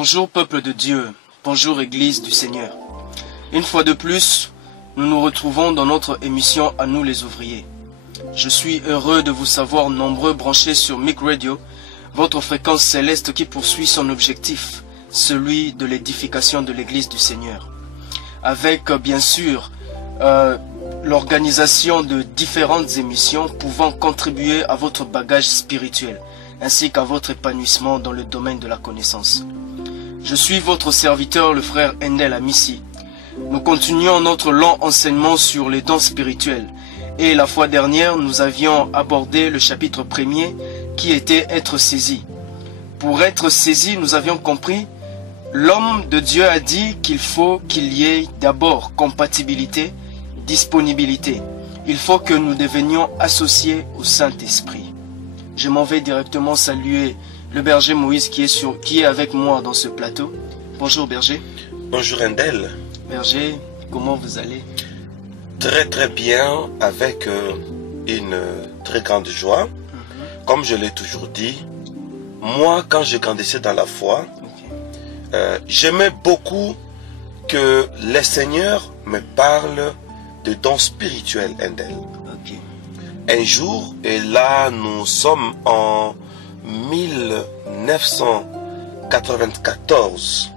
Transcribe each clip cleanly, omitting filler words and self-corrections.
Bonjour peuple de Dieu, bonjour Église du Seigneur. Une fois de plus, nous nous retrouvons dans notre émission à nous les ouvriers. Je suis heureux de vous savoir nombreux branchés sur Mic Radio, votre fréquence céleste qui poursuit son objectif, celui de l'édification de l'Église du Seigneur. Avec bien sûr l'organisation de différentes émissions pouvant contribuer à votre bagage spirituel, ainsi qu'à votre épanouissement dans le domaine de la connaissance. Je suis votre serviteur, le frère Endel Amissi. Nous continuons notre long enseignement sur les dons spirituels. Et la fois dernière, nous avions abordé le chapitre premier qui était être saisi. Pour être saisi, nous avions compris, l'homme de Dieu a dit qu'il faut qu'il y ait d'abord compatibilité, disponibilité. Il faut que nous devenions associés au Saint-Esprit. Je m'en vais directement saluer le berger Moïse qui est avec moi dans ce plateau. Bonjour berger. Bonjour Endel. Berger, comment vous allez? Très bien, avec une très grande joie. Comme je l'ai toujours dit, moi quand je grandissais dans la foi, j'aimais beaucoup que les seigneurs me parlent de dons spirituels, Endel. Un jour, et là nous sommes en 1994,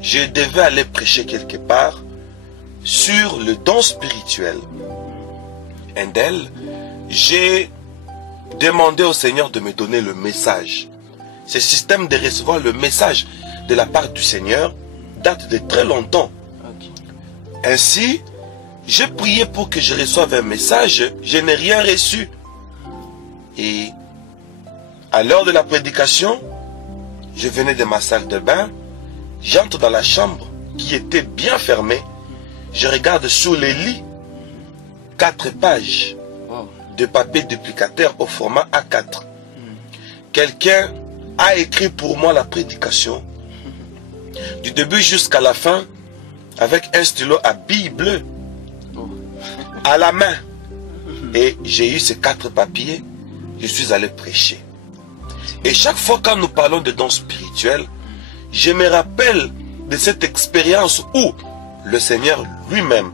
je devais aller prêcher quelque part sur le don spirituel. Endel, j'ai demandé au Seigneur de me donner le message. Ce système de recevoir le message de la part du Seigneur date de très longtemps. Ainsi, j'ai prié pour que je reçoive un message, je n'ai rien reçu. Et à l'heure de la prédication, je venais de ma salle de bain, j'entre dans la chambre qui était bien fermée, je regarde sur les lits 4 pages de papier duplicateur au format A4. Quelqu'un a écrit pour moi la prédication du début jusqu'à la fin avec un stylo à bille bleue à la main. Et j'ai eu ces 4 papiers, je suis allé prêcher. Et chaque fois quand nous parlons de dons spirituels, je me rappelle de cette expérience où le Seigneur lui-même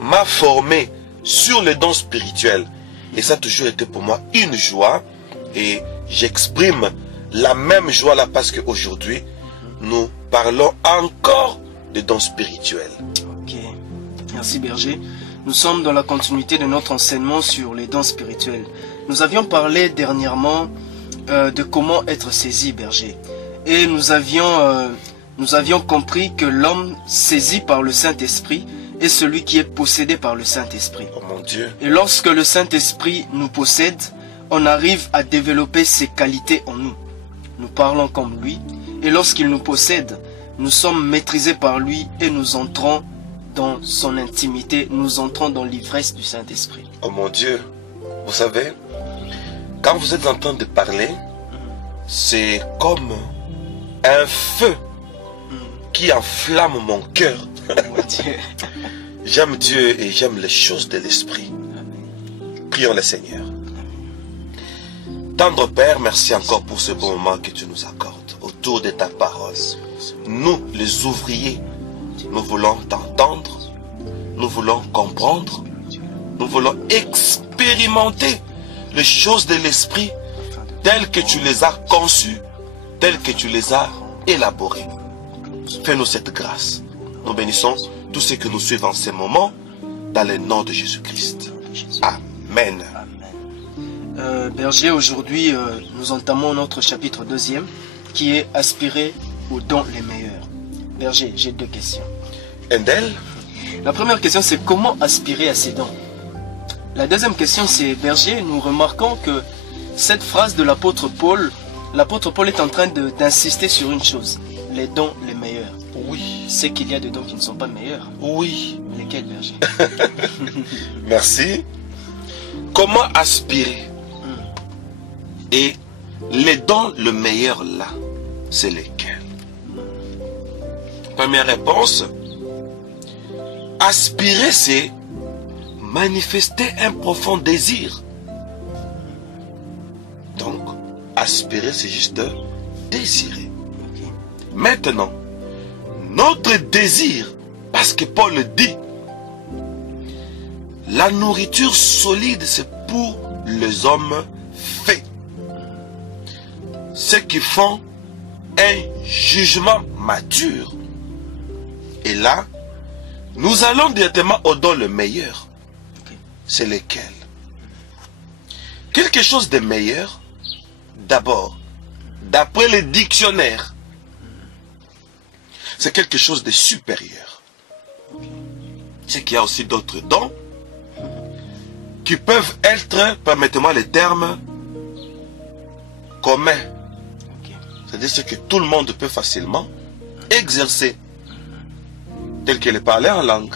m'a formé sur les dons spirituels. Et ça a toujours été pour moi une joie. Et j'exprime la même joie là parce qu'aujourd'hui, nous parlons encore de dons spirituels. Ok, merci berger. Nous sommes dans la continuité de notre enseignement sur les dons spirituels. Nous avions parlé dernièrement de comment être saisi, berger. Et nous avions compris que l'homme saisi par le Saint-Esprit est celui qui est possédé par le Saint-Esprit. Oh mon Dieu. Et lorsque le Saint-Esprit nous possède, on arrive à développer ses qualités en nous. Nous parlons comme lui. Et lorsqu'il nous possède, nous sommes maîtrisés par lui et nous entrons dans son intimité, nous entrons dans l'ivresse du Saint-Esprit. Oh mon Dieu, vous savez, quand vous êtes en train de parler, c'est comme un feu qui enflamme mon cœur. J'aime Dieu et j'aime les choses de l'Esprit. Prions le Seigneur. Tendre Père, merci encore pour ce bon moment que tu nous accordes autour de ta parole. Nous, les ouvriers, nous voulons t'entendre, nous voulons comprendre, nous voulons expérimenter les choses de l'Esprit telles que tu les as conçues, telles que tu les as élaborées. Fais-nous cette grâce. Nous bénissons tous ceux que nous suivent en ces moments dans le nom de Jésus-Christ. Amen. Berger, aujourd'hui, nous entamons notre chapitre 2e qui est aspirer aux dons les meilleurs. Berger, j'ai 2 questions. Endel? La première question, c'est comment aspirer à ces dons? La deuxième question, c'est, berger, nous remarquons que cette phrase de l'apôtre Paul est en train d'insister sur une chose, les dons les meilleurs. Oui. C'est qu'il y a des dons qui ne sont pas meilleurs. Oui. Lesquels, berger? Merci. Comment aspirer? Et les dons le meilleur là, c'est lesquels? Première réponse, aspirer c'est manifester un profond désir. Donc, aspirer c'est juste désirer. Maintenant, notre désir, parce que Paul le dit, la nourriture solide, c'est pour les hommes faits. Ceux qui font un jugement mature. Et là, nous allons directement au don le meilleur. C'est lequel? Quelque chose de meilleur, d'abord, d'après le dictionnaire, c'est quelque chose de supérieur. C'est qu'il y a aussi d'autres dons qui peuvent être, permettez-moi le terme, communs. C'est-à-dire ce que tout le monde peut facilement exercer, tel que le parler en langue.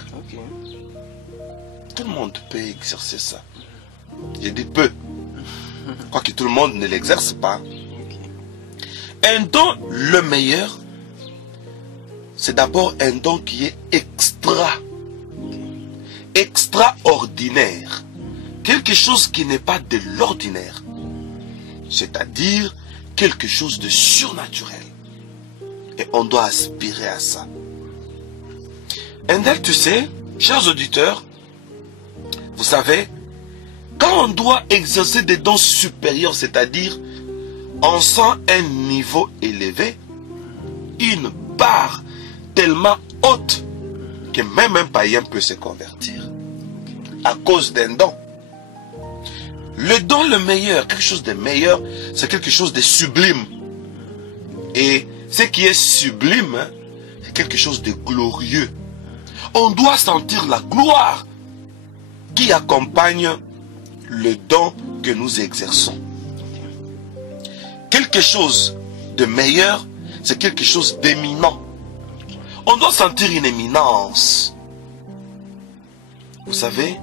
Tout le monde peut exercer ça. Je dis peu, quoique tout le monde ne l'exerce pas. Un don le meilleur, c'est d'abord un don qui est extraordinaire. Quelque chose qui n'est pas de l'ordinaire. C'est-à-dire quelque chose de surnaturel. Et on doit aspirer à ça. Endel, tu sais, chers auditeurs, vous savez, quand on doit exercer des dons supérieurs, c'est-à-dire on sent un niveau élevé, une barre tellement haute que même un païen peut se convertir à cause d'un don. Le don le meilleur, quelque chose de meilleur, c'est quelque chose de sublime. Et ce qui est sublime, c'est quelque chose de glorieux. On doit sentir la gloire qui accompagne le don que nous exerçons. Quelque chose de meilleur, c'est quelque chose d'éminent. On doit sentir une éminence. Vous savez,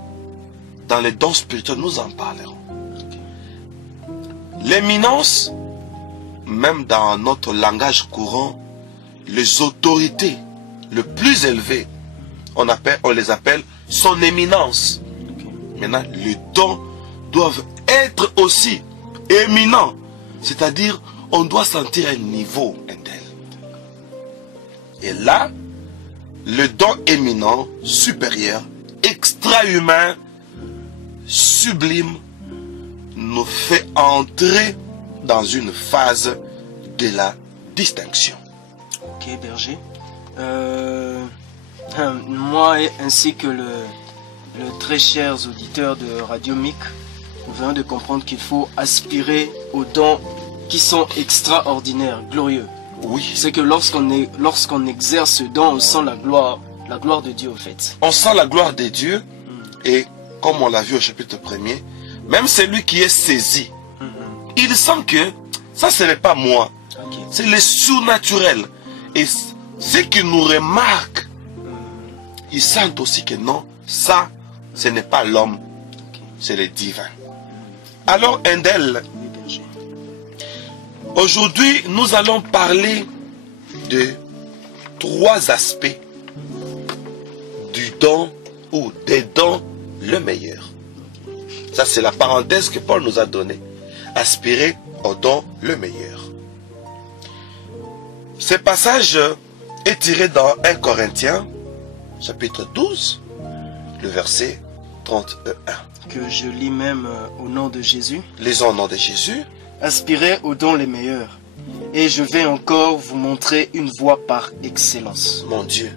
dans les dons spirituels, nous en parlerons. L'éminence, même dans notre langage courant, les autorités les plus élevées, on les appelle son éminence. Maintenant, les dons doivent être aussi éminents. C'est-à-dire, on doit sentir un niveau intel. Et là, le don éminent, supérieur, extra-humain, sublime, nous fait entrer dans une phase de la distinction. Ok, berger. Moi ainsi que le très chers auditeurs de Radio Mic, nous venons de comprendre qu'il faut aspirer aux dons qui sont extraordinaires, glorieux. Oui. C'est que lorsqu'on exerce ce don, on sent la gloire de Dieu au fait. On sent la gloire de Dieu et comme on l'a vu au chapitre 1er, même celui qui est saisi, il sent que ça ce n'est pas moi, c'est le surnaturel. Et ce qui nous remarque, ils sentent aussi que non, ça ce n'est pas l'homme, c'est le divin. Alors Endel, aujourd'hui nous allons parler de 3 aspects du don ou des dons le meilleur. Ça c'est la parenthèse que Paul nous a donnée. Aspirer au don le meilleur. Ce passage est tiré dans 1 Corinthiens chapitre 12, le verset 31. Que je lis même au nom de Jésus. Lisons au nom de Jésus. Aspirez aux dons les meilleurs. Et je vais encore vous montrer une voie par excellence. Mon Dieu.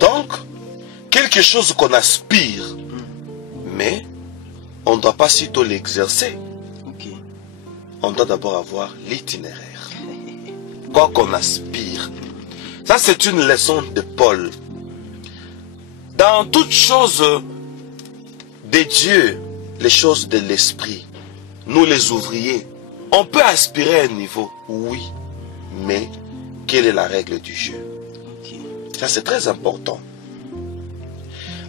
Donc, quelque chose qu'on aspire, mais on ne doit pas sitôt l'exercer. On doit d'abord avoir l'itinéraire. Quoi qu'on aspire. Ça, c'est une leçon de Paul. Dans toutes choses de Dieu, les choses de l'esprit, nous les ouvriers, on peut aspirer à un niveau, oui, mais quelle est la règle du jeu? Ça, c'est très important.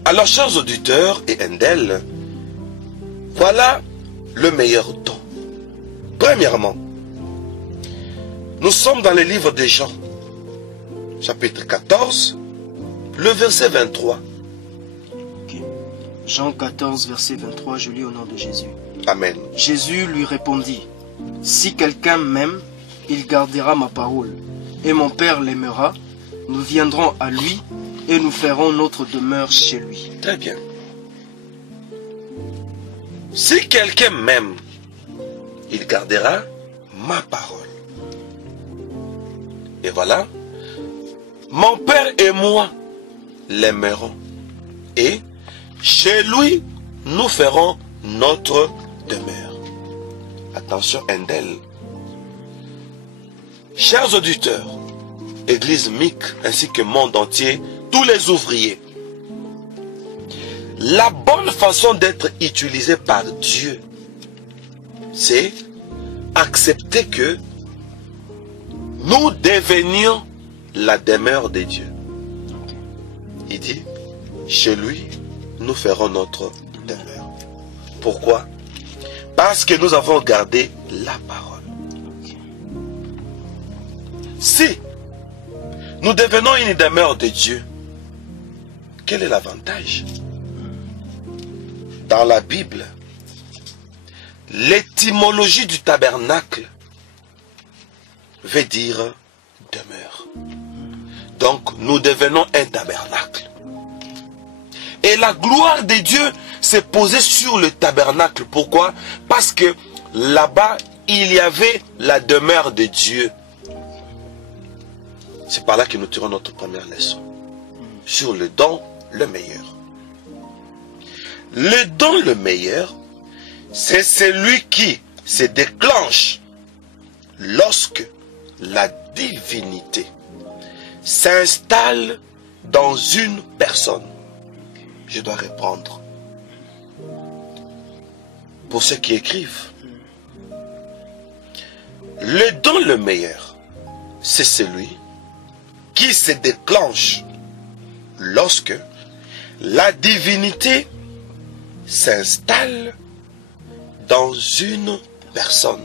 Alors, chers auditeurs et Endel, voilà le meilleur don. Premièrement, nous sommes dans le livre de Jean, chapitre 14, le verset 23. Jean 14, verset 23, je lis au nom de Jésus. Amen. Jésus lui répondit, « Si quelqu'un m'aime, il gardera ma parole, et mon Père l'aimera, nous viendrons à lui et nous ferons notre demeure chez lui. Très bien. Si quelqu'un m'aime, il gardera ma parole. Et voilà, mon Père et moi l'aimerons. Et chez lui, nous ferons notre demeure. Attention, Endel. Chers auditeurs, Église MIC ainsi que monde entier, tous les ouvriers, la bonne façon d'être utilisé par Dieu, c'est accepter que nous devenions la demeure de Dieu. Il dit, chez lui, nous ferons notre demeure. Pourquoi? Parce que nous avons gardé la parole. Si nous devenons une demeure de Dieu, quel est l'avantage? Dans la Bible, l'étymologie du tabernacle veut dire demeure. Donc nous devenons un tabernacle. Et la gloire de Dieu s'est posée sur le tabernacle. Pourquoi? Parce que là-bas, il y avait la demeure de Dieu. C'est par là que nous tirons notre première leçon. Sur le don le meilleur. Le don le meilleur, c'est celui qui se déclenche lorsque la divinité s'installe dans une personne. Je dois répondre. Pour ceux qui écrivent, le don le meilleur, c'est celui qui se déclenche lorsque la divinité s'installe dans une personne.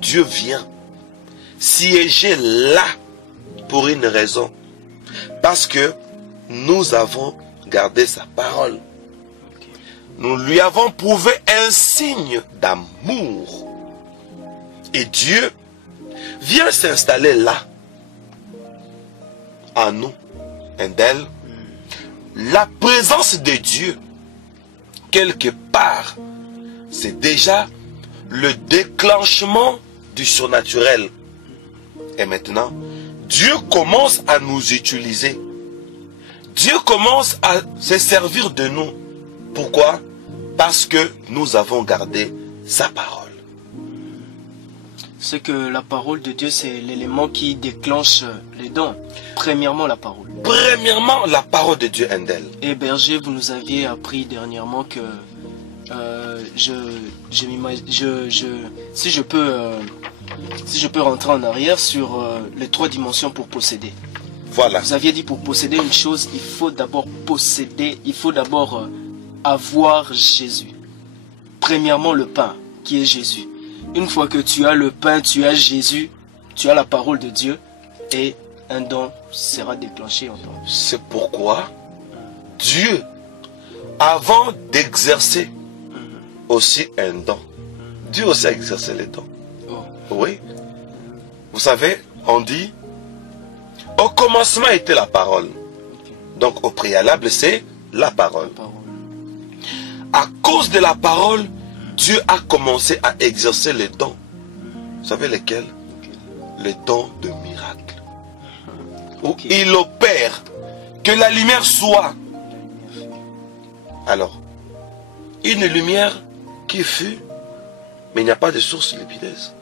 Dieu vient siéger là pour une raison. Parce que nous avons gardé sa parole. Nous lui avons prouvé un signe d'amour. Et Dieu vient s'installer là. En nous. Endel. La présence de Dieu, quelque part, c'est déjà le déclenchement du surnaturel. Et maintenant, Dieu commence à nous utiliser. Dieu commence à se servir de nous. Pourquoi? Parce que nous avons gardé sa parole. C'est que la parole de Dieu, c'est l'élément qui déclenche les dons. Premièrement, la parole. Premièrement, la parole de Dieu, Endel. Et Berger, vous nous aviez appris dernièrement que si je peux rentrer en arrière sur les 3 dimensions pour posséder. Voilà. Vous aviez dit pour posséder une chose, il faut d'abord posséder, il faut d'abord avoir Jésus. Premièrement, le pain, qui est Jésus. Une fois que tu as le pain, tu as Jésus, tu as la parole de Dieu, et un don sera déclenché en toi. C'est pourquoi Dieu, avant d'exercer aussi un don, Dieu aussi a exercé les dons. Oh. Oui. Vous savez, on dit, au commencement était la parole. Okay. Donc au préalable, c'est la parole. La parole. À cause de la parole, Dieu a commencé à exercer les dons. Vous savez lesquels? Les dons de miracle. Où il opère que la lumière soit. Alors, une lumière qui fut, mais il n'y a pas de source lipideuse.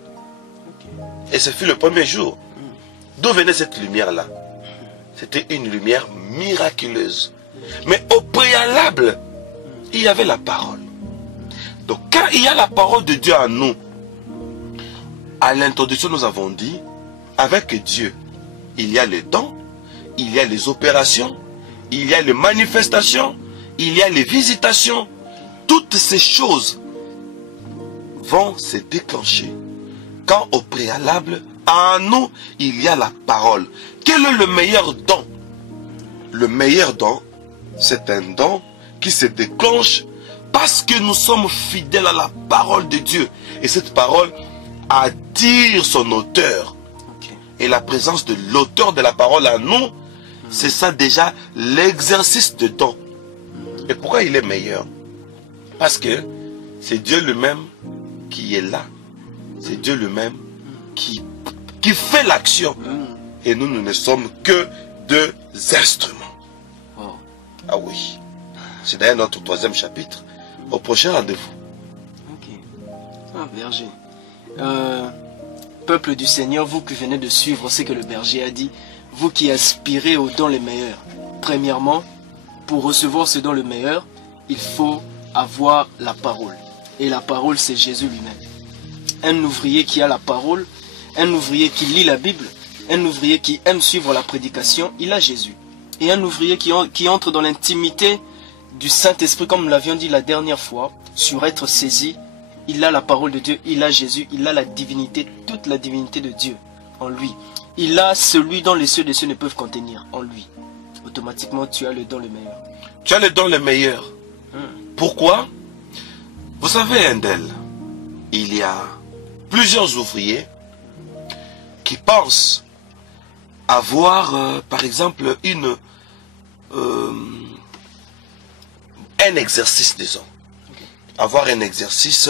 Et ce fut le premier jour. D'où venait cette lumière-là? C'était une lumière miraculeuse. Mais au préalable, il y avait la parole. Donc quand il y a la parole de Dieu en nous, à l'introduction nous avons dit, avec Dieu, il y a les dons, il y a les opérations, il y a les manifestations, il y a les visitations. Toutes ces choses vont se déclencher quand au préalable, en nous, il y a la parole. Quel est le meilleur don? Le meilleur don, c'est un don qui se déclenche parce que nous sommes fidèles à la parole de Dieu. Et cette parole attire son auteur. et la présence de l'auteur de la parole en nous, c'est ça déjà l'exercice de don. Et pourquoi il est meilleur? Parce que c'est Dieu lui-même qui est là. C'est Dieu lui-même qui fait l'action. Et nous, nous ne sommes que deux instruments. Wow. Ah oui. C'est d'ailleurs notre 3e chapitre. Au prochain rendez-vous. Ok. Ah, berger. Peuple du Seigneur, vous qui venez de suivre ce que le berger a dit, vous qui aspirez aux dons les meilleurs. Premièrement, pour recevoir ce don le meilleur, il faut avoir la parole. Et la parole, c'est Jésus lui-même. Un ouvrier qui a la parole, un ouvrier qui lit la Bible, un ouvrier qui aime suivre la prédication, il a Jésus. Et un ouvrier qui entre dans l'intimité du Saint-Esprit, comme nous l'avions dit la dernière fois, sur être saisi, il a la parole de Dieu, il a Jésus, il a la divinité, toute la divinité de Dieu en lui. Il a celui dont les cieux des cieux ne peuvent contenir en lui. Automatiquement, tu as le don le meilleur. Tu as le don le meilleur. Pourquoi? Vous savez, Endel, il y a plusieurs ouvriers qui pensent avoir, par exemple, un exercice, disons. Avoir un exercice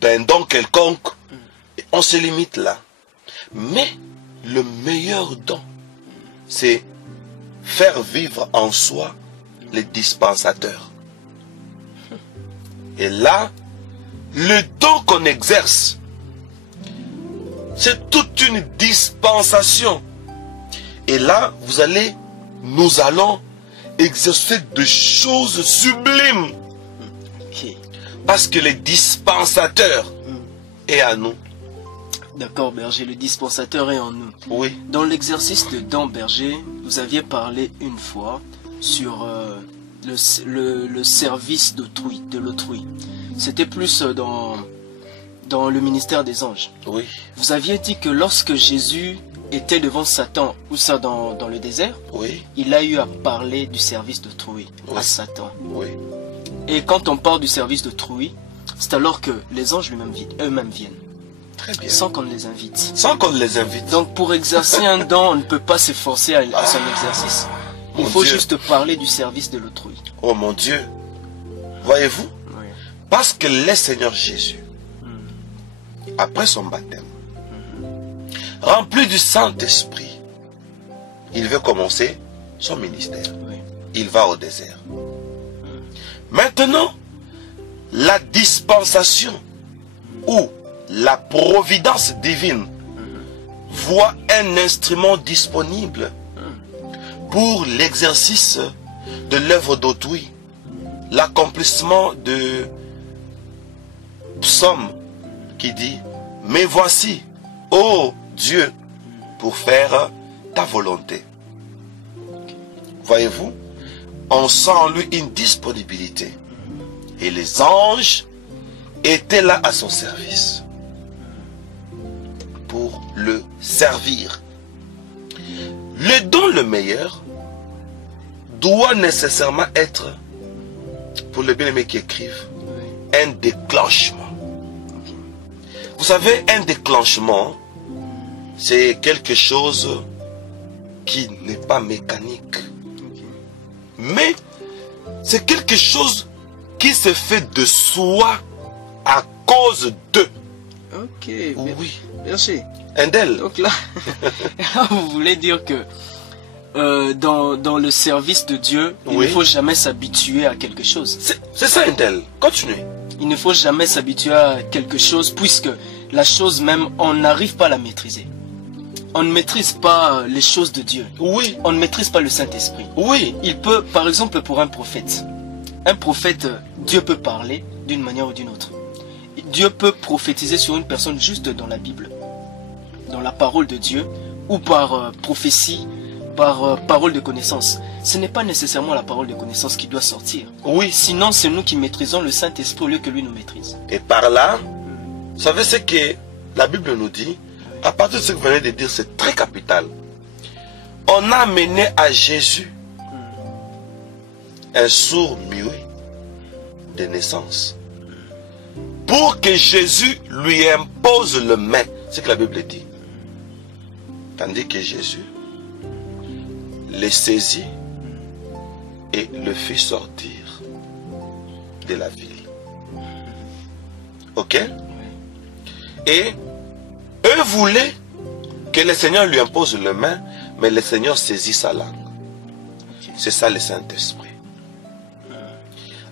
d'un don quelconque. Et on se limite là. Mais le meilleur don, c'est faire vivre en soi les dispensateurs. Et là, le don qu'on exerce, c'est toute une dispensation. Et là, nous allons exercer des choses sublimes. Okay. Parce que le dispensateur est à nous. D'accord, berger, le dispensateur est en nous. Oui. Dans l'exercice de don, berger, vous aviez parlé une fois sur le service d'autrui, de l'autrui. C'était plus dans le ministère des anges. Oui. Vous aviez dit que lorsque Jésus était devant Satan, ou ça dans le désert, Oui. il a eu à parler du service d'autrui à Satan. Oui. Et quand on parle du service d'autrui, c'est alors que les anges eux-mêmes viennent. Très bien. Sans qu'on les invite. Sans qu'on les invite. Donc pour exercer un don, on ne peut pas s'efforcer à son exercice. Il faut juste parler du service de l'autrui. Oh mon Dieu. Voyez-vous? Oui. Parce que le Seigneur Jésus, après son baptême, rempli du Saint-Esprit, il veut commencer son ministère. Oui. Il va au désert. Maintenant, la dispensation ou la providence divine voit un instrument disponible pour l'exercice de l'œuvre d'autrui, l'accomplissement de psaume qui dit: mais voici, ô Dieu, pour faire ta volonté. Voyez-vous, on sent en lui une disponibilité. Et les anges étaient là à son service pour le servir. Le don le meilleur doit nécessairement être, pour les bien-aimés qui écrivent, un déclenchement. Vous savez, un déclenchement, c'est quelque chose qui n'est pas mécanique. Mais c'est quelque chose qui se fait de soi à cause de. Ok, oui. Merci. Endel. Donc là, vous voulez dire que dans le service de Dieu, il ne faut jamais s'habituer à quelque chose. C'est ça, Endel. Continuez. Il ne faut jamais s'habituer à quelque chose, puisque la chose même, on n'arrive pas à la maîtriser. On ne maîtrise pas les choses de Dieu. Oui. On ne maîtrise pas le Saint-Esprit. Oui. Il peut, par exemple, pour un prophète, Dieu peut parler d'une manière ou d'une autre. Dieu peut prophétiser sur une personne juste dans la Bible, dans la parole de Dieu, ou par prophétie, par parole de connaissance. Ce n'est pas nécessairement la parole de connaissance qui doit sortir. Oui. Sinon, c'est nous qui maîtrisons le Saint-Esprit au lieu que lui nous maîtrise. Et par là, vous savez ce que la Bible nous dit? À partir de ce que vous venez de dire, c'est très capital. On a amené à Jésus un sourd muet de naissance pour que Jésus lui impose le main. C'est ce que la Bible dit. Tandis que Jésus les saisit et le fit sortir de la ville. Ok? Et eux voulaient que le Seigneur lui impose les mains, mais le Seigneur saisit sa langue. C'est ça le Saint-Esprit.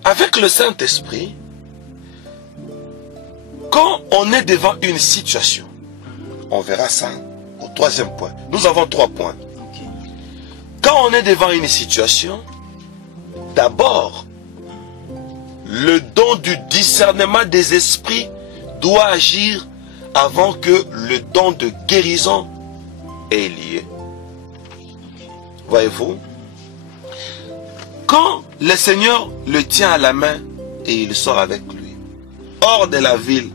Avec le Saint-Esprit, quand on est devant une situation, on verra ça au troisième point. Nous avons 3 points. Quand on est devant une situation, d'abord, le don du discernement des esprits doit agir avant que le don de guérison ait lieu. Voyez-vous? Quand le Seigneur le tient à la main et il sort avec lui, hors de la ville,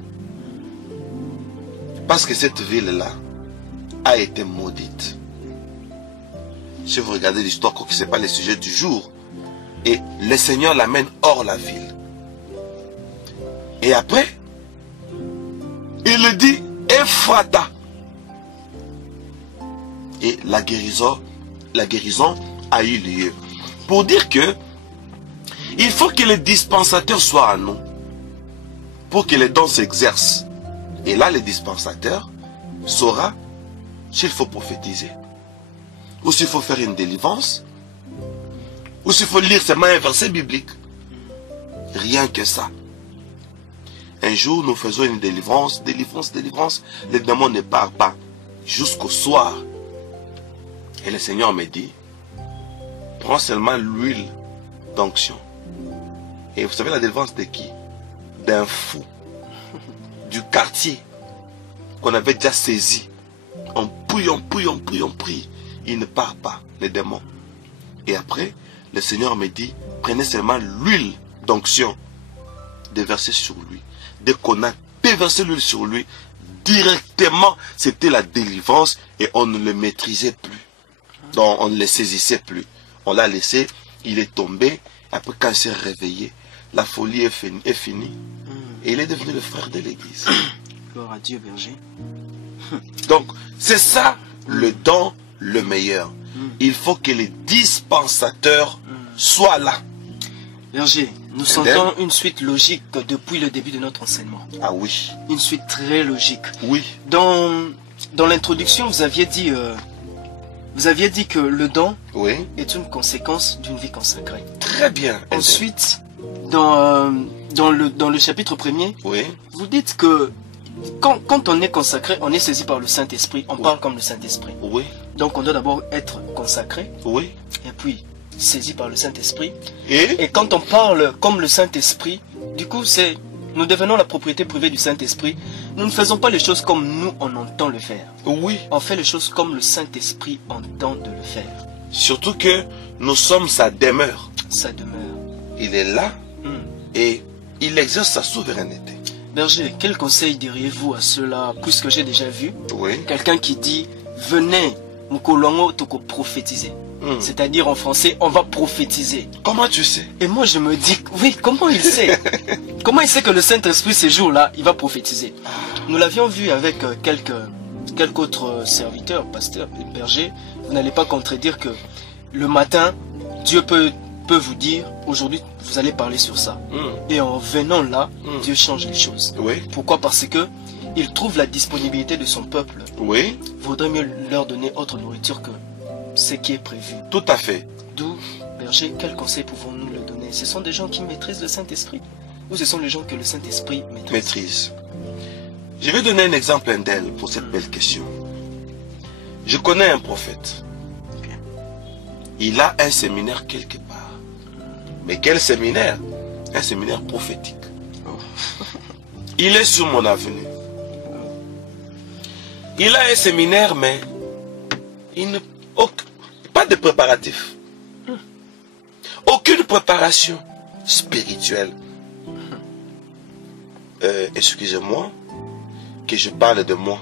parce que cette ville-là a été maudite. Si vous regardez l'histoire, quoi que ce n'est pas le sujet du jour, et le Seigneur l'amène hors la ville. Et après, il le dit, Ephrata. Et la guérison a eu lieu. Pour dire que il faut que le dispensateur soit à nous, pour que les dons s'exercent. Et là, le dispensateur saura s'il faut prophétiser, ou s'il faut faire une délivrance, ou s'il faut lire seulement un verset biblique. Rien que ça. Un jour, nous faisons une délivrance, les démons ne partent pas jusqu'au soir. Et le Seigneur me dit, prends seulement l'huile d'onction. Et vous savez la délivrance de qui? D'un fou du quartier qu'on avait déjà saisi. On prie. Il ne part pas, les démons. Et après, le Seigneur me dit, prenez seulement l'huile d'onction, déversez sur lui. Dès qu'on a déversé l'huile sur lui, directement, c'était la délivrance et on ne le maîtrisait plus. Donc, on ne le saisissait plus. On l'a laissé, il est tombé. Après, quand il s'est réveillé, la folie est finie. Et il est devenu le frère de l'église. Gloire à Dieu, berger. Donc, c'est ça le don le meilleur. Il faut que les dispensateurs soient là. Berger, nous sentons une suite logique depuis le début de notre enseignement. Ah oui. Une suite très logique. Oui. Dans l'introduction, vous aviez dit que le don est une conséquence d'une vie consacrée. Très bien. Ensuite, dans le chapitre 1er, vous dites que quand on est consacré, on est saisi par le Saint-Esprit. On parle comme le Saint-Esprit. Oui. Donc on doit d'abord être consacré. Oui. Et puis saisi par le Saint-Esprit. Et quand on parle comme le Saint-Esprit, du coup nous devenons la propriété privée du Saint-Esprit. Nous ne faisons pas les choses comme nous on entend le faire. Oui. On fait les choses comme le Saint-Esprit entend de le faire. Surtout que nous sommes sa demeure. Sa demeure. Il est là et il exerce sa souveraineté. Berger, quel conseil diriez-vous à cela, puisque j'ai déjà vu quelqu'un qui dit, venez, nous prophétiser. C'est-à-dire en français, on va prophétiser. Comment tu sais? Et moi je me dis, oui, comment il sait? Comment il sait que le Saint-Esprit, ces jours-là, il va prophétiser? Nous l'avions vu avec quelques autres serviteurs, pasteurs, bergers. Vous n'allez pas contredire que le matin, Dieu peut vous dire, aujourd'hui, vous allez parler sur ça. Et en venant là, Dieu change les choses. Pourquoi? Parce que il trouve la disponibilité de son peuple. Vaudrait mieux leur donner autre nourriture que ce qui est prévu. Tout à fait. D'où, berger, quels conseils pouvons-nous leur donner? Ce sont des gens qui maîtrisent le Saint-Esprit, ou ce sont les gens que le Saint-Esprit maîtrise? Je vais donner un exemple d'elle pour cette belle question. Je connais un prophète. Il a un séminaire quelque part. Mais quel séminaire? Un séminaire prophétique. Il est sur mon avenue. Il a un séminaire, mais pas de préparatif. Aucune préparation spirituelle. Excusez-moi que je parle de moi.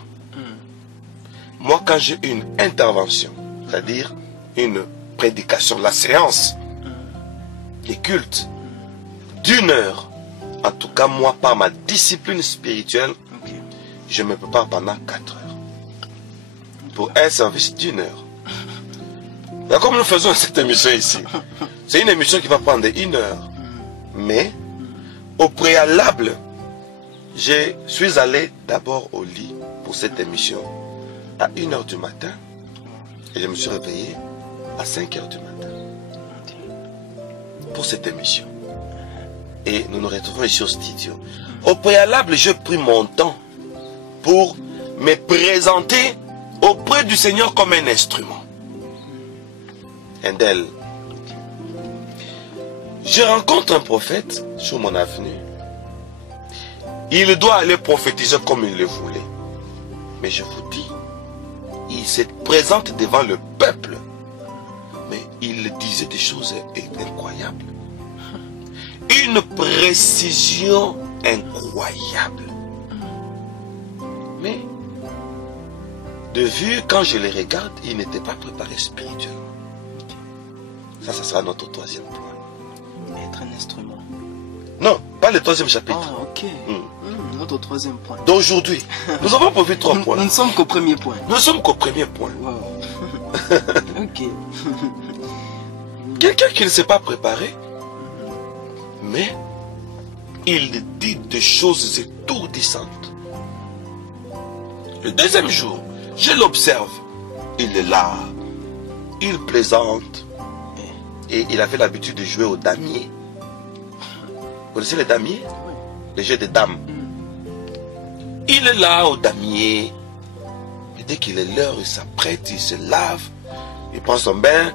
Moi, quand j'ai une intervention, c'est-à-dire une prédication, la séance, les cultes, d'1 heure, en tout cas moi, par ma discipline spirituelle, je me prépare pendant 4 heures. pour un service d'1 heure. Et comme nous faisons cette émission ici, c'est une émission qui va prendre 1 heure. Mais, au préalable, je suis allé d'abord au lit pour cette émission à 1 heure du matin. Et je me suis réveillé à 5 heures du matin pour cette émission. Et nous nous retrouvons ici au studio. Au préalable, j'ai pris mon temps pour me présenter auprès du Seigneur comme un instrument. Endel, je rencontre un prophète sur mon avenue. Il doit aller prophétiser comme il le voulait. Mais je vous dis, il se présente devant le peuple. Mais il disait des choses incroyables. Une précision incroyable. Mais, de vue, quand je les regarde, il n'était pas préparé spirituellement. Ça sera notre 3e point. Être un instrument. Non, pas le 3e chapitre. Ah, ok. Notre 3e point. D'aujourd'hui. Nous avons pas vu 3 points. Nous ne sommes qu'au 1er point. Nous ne sommes qu'au 1er point. Wow. Ok. Quelqu'un qui ne s'est pas préparé, mais il dit des choses étourdissantes. Le 2e jour, je l'observe. Il est là. Il plaisante. Et il avait l'habitude de jouer au damier. Vous connaissez les damiers? Les jeux de dames. Il est là au damier. Et dès qu'il est l'heure, il s'apprête, il se lave. Il prend son bain.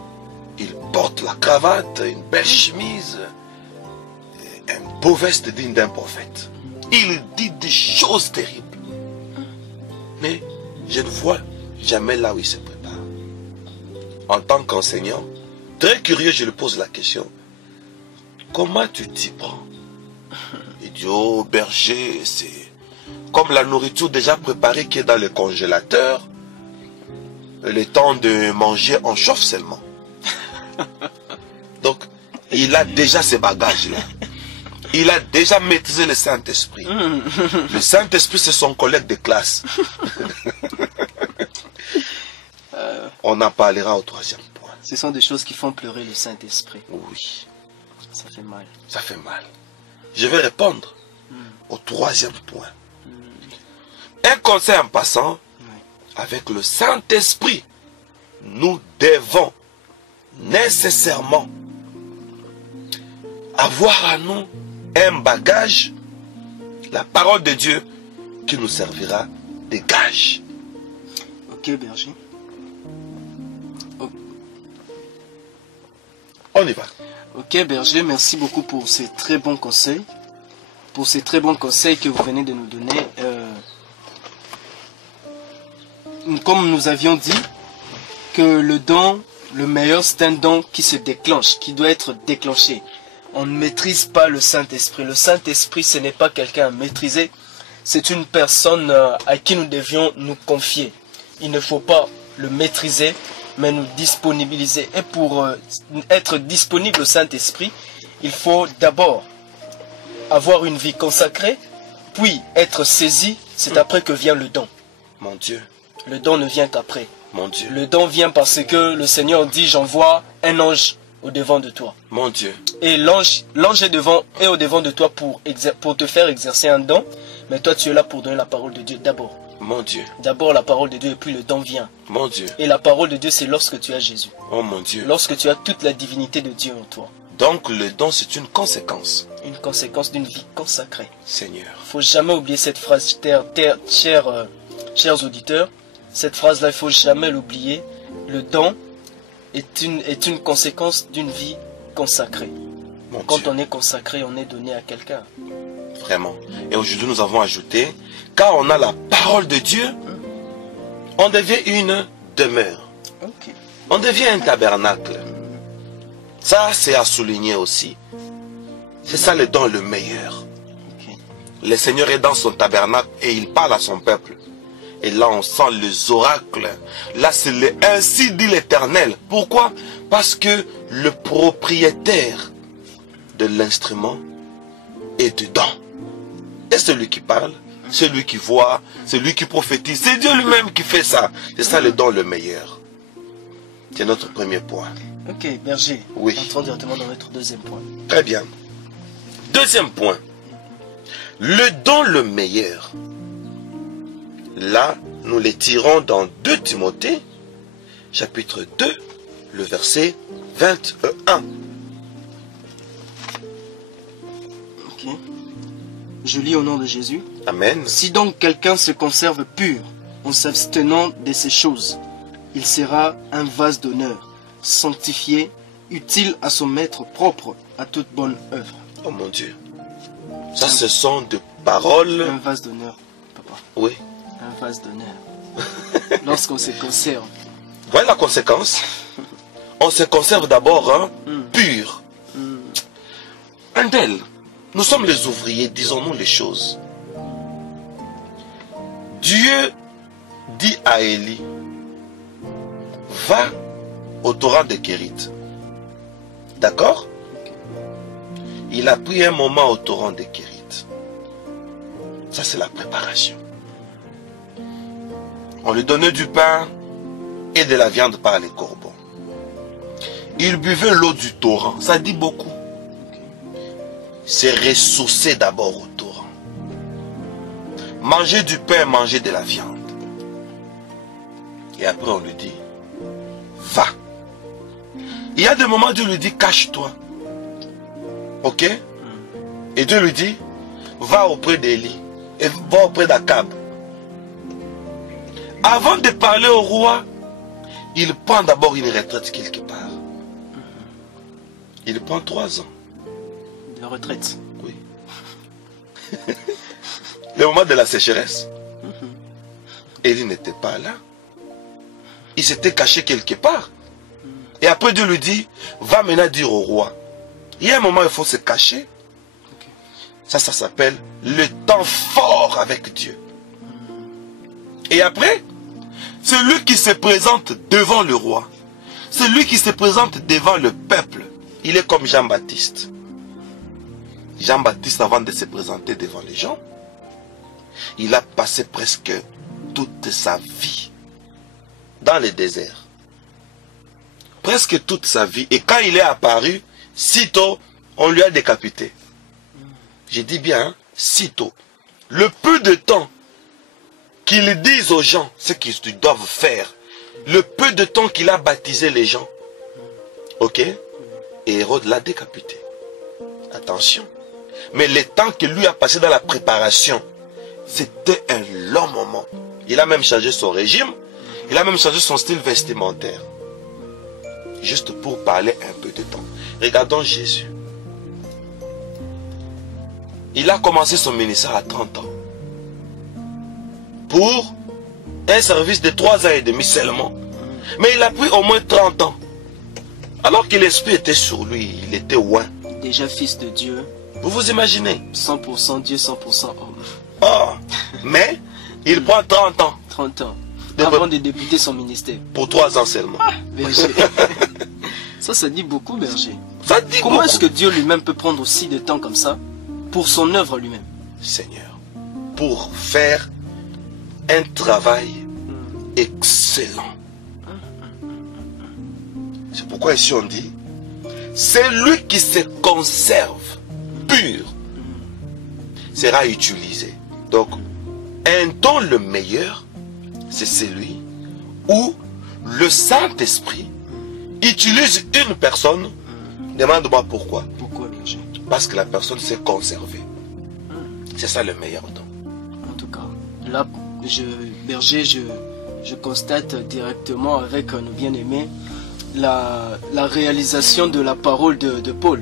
Il porte la cravate, une belle chemise. Un beau veste digne d'un prophète. Il dit des choses terribles. Mais je ne vois jamais là où il se prépare. En tant qu'enseignant, très curieux, je lui pose la question. Comment tu t'y prends? Il dit, oh berger, c'est comme la nourriture déjà préparée qui est dans le congélateur. Le temps de manger, on chauffe seulement. Donc, il a déjà ces bagages-là. Il a déjà maîtrisé le Saint-Esprit. Le Saint-Esprit, c'est son collègue de classe. On en parlera au 3e point. Ce sont des choses qui font pleurer le Saint-Esprit. Oui. Ça fait mal. Ça fait mal. Je vais répondre au 3e point. Un conseil en passant, avec le Saint-Esprit, nous devons nécessairement avoir à nous un bagage, la parole de Dieu, qui nous servira de gage. Ok, berger. On y va. Ok, berger, merci beaucoup pour ces très bons conseils. Pour ces très bons conseils que vous venez de nous donner. Comme nous avions dit, que le don, le meilleur, c'est un don qui se déclenche, qui doit être déclenché. On ne maîtrise pas le Saint-Esprit. Le Saint-Esprit, ce n'est pas quelqu'un à maîtriser. C'est une personne à qui nous devions nous confier. Il ne faut pas le maîtriser, mais nous disponibiliser. Et pour être disponible au Saint-Esprit, il faut d'abord avoir une vie consacrée, puis être saisi. C'est après que vient le don. Mon Dieu. Le don ne vient qu'après. Mon Dieu. Le don vient parce que le Seigneur dit, j'envoie un ange au devant de toi. Mon Dieu. Et l'ange est au devant de toi pour te faire exercer un don, mais toi tu es là pour donner la parole de Dieu d'abord. Mon Dieu. D'abord la parole de Dieu et puis le don vient. Mon Dieu. Et la parole de Dieu, c'est lorsque tu as Jésus. Oh mon Dieu. Lorsque tu as toute la divinité de Dieu en toi. Donc le don, c'est une conséquence. Une conséquence d'une vie consacrée. Seigneur. Il ne faut jamais oublier cette phrase, chers auditeurs. Cette phrase-là, il ne faut jamais l'oublier. Le don est une conséquence d'une vie consacrée. Mon Quand Dieu. on est consacré, on est donné à quelqu'un. Vraiment. Et aujourd'hui, nous avons ajouté, quand on a la parole de Dieu, on devient une demeure. Ok. On devient un tabernacle. Ça, c'est à souligner aussi. C'est ça le don le meilleur. Ok. Le Seigneur est dans son tabernacle et il parle à son peuple. Et là, on sent les oracles. Là, c'est ainsi dit l'Éternel. Pourquoi? Parce que le propriétaire de l'instrument est dedans. Et celui qui parle C'est lui qui voit, c'est lui qui prophétise, c'est Dieu lui-même qui fait ça. C'est ça le don le meilleur. C'est notre premier point. Ok, berger. Oui. Entrons directement dans notre deuxième point. Très bien. Deuxième point. Le don le meilleur. Là, nous les tirons dans 2 Timothée, chapitre 2, le verset 21. Ok. Je lis au nom de Jésus. Amen. Si donc quelqu'un se conserve pur en s'abstenant de ces choses, il sera un vase d'honneur, sanctifié, utile à son maître, propre à toute bonne œuvre. Oh mon Dieu. Ça, ce sont des paroles. Un vase d'honneur, papa. Oui. Un vase d'honneur. Lorsqu'on se conserve. Voilà la conséquence. On se conserve d'abord pur. Andel, nous sommes les ouvriers, disons-nous les choses. Dieu dit à Élie, va au torrent de Kérit. D'accord? Il a pris un moment au torrent de Kérit. Ça, c'est la préparation. On lui donnait du pain et de la viande par les corbeaux. Il buvait l'eau du torrent. Ça dit beaucoup. C'est ressourcer d'abord au torrent. Manger du pain, manger de la viande. Et après on lui dit, va. Il y a des moments où Dieu lui dit, cache-toi. Ok? Et Dieu lui dit, va auprès d'Élie. Et va auprès d'Akab. Avant de parler au roi, il prend d'abord une retraite quelque part. Il prend 3 ans. De retraite. Oui. Le moment de la sécheresse. Élie n'était pas là. Il s'était caché quelque part. Et après Dieu lui dit, va maintenant dire au roi. Il y a un moment où il faut se cacher. Ça s'appelle le temps fort avec Dieu. Et après, c'est lui qui se présente devant le roi. C'est lui qui se présente devant le peuple. Il est comme Jean-Baptiste. Jean-Baptiste, avant de se présenter devant les gens, il a passé presque toute sa vie dans le désert. Presque toute sa vie. Et quand il est apparu, sitôt, on lui a décapité. Je dis bien, hein, sitôt. Le peu de temps qu'il dise aux gens ce qu'ils doivent faire, le peu de temps qu'il a baptisé les gens, ok, et Hérode l'a décapité. Attention. Mais le temps que lui a passé dans la préparation, c'était un long moment. Il a même changé son régime, il a même changé son style vestimentaire. Juste pour parler un peu de temps. Regardons Jésus. Il a commencé son ministère à 30 ans. Pour un service de 3 ans et demi seulement. Mais il a pris au moins 30 ans. Alors que l'esprit était sur lui, il était loin. Déjà fils de Dieu. Vous vous imaginez? 100% Dieu, 100% homme. Oh, mais il prend 30 ans. 30 ans. Avant de débuter son ministère. Pour 3 ans seulement. Berger. Ça dit beaucoup, berger. Ça dit Comment beaucoup. est-ce que Dieu lui-même peut prendre aussi de temps comme ça pour son œuvre lui-même? Seigneur, pour faire un travail excellent. C'est pourquoi ici on dit, c'est lui qui se conserve pur sera utilisé. Donc, un don le meilleur, c'est celui où le Saint-Esprit utilise une personne. Demande-moi pourquoi. Pourquoi, berger? Parce que la personne s'est conservée. C'est ça le meilleur don. En tout cas, là, berger, je constate directement avec nos bien-aimés la réalisation de la parole de Paul.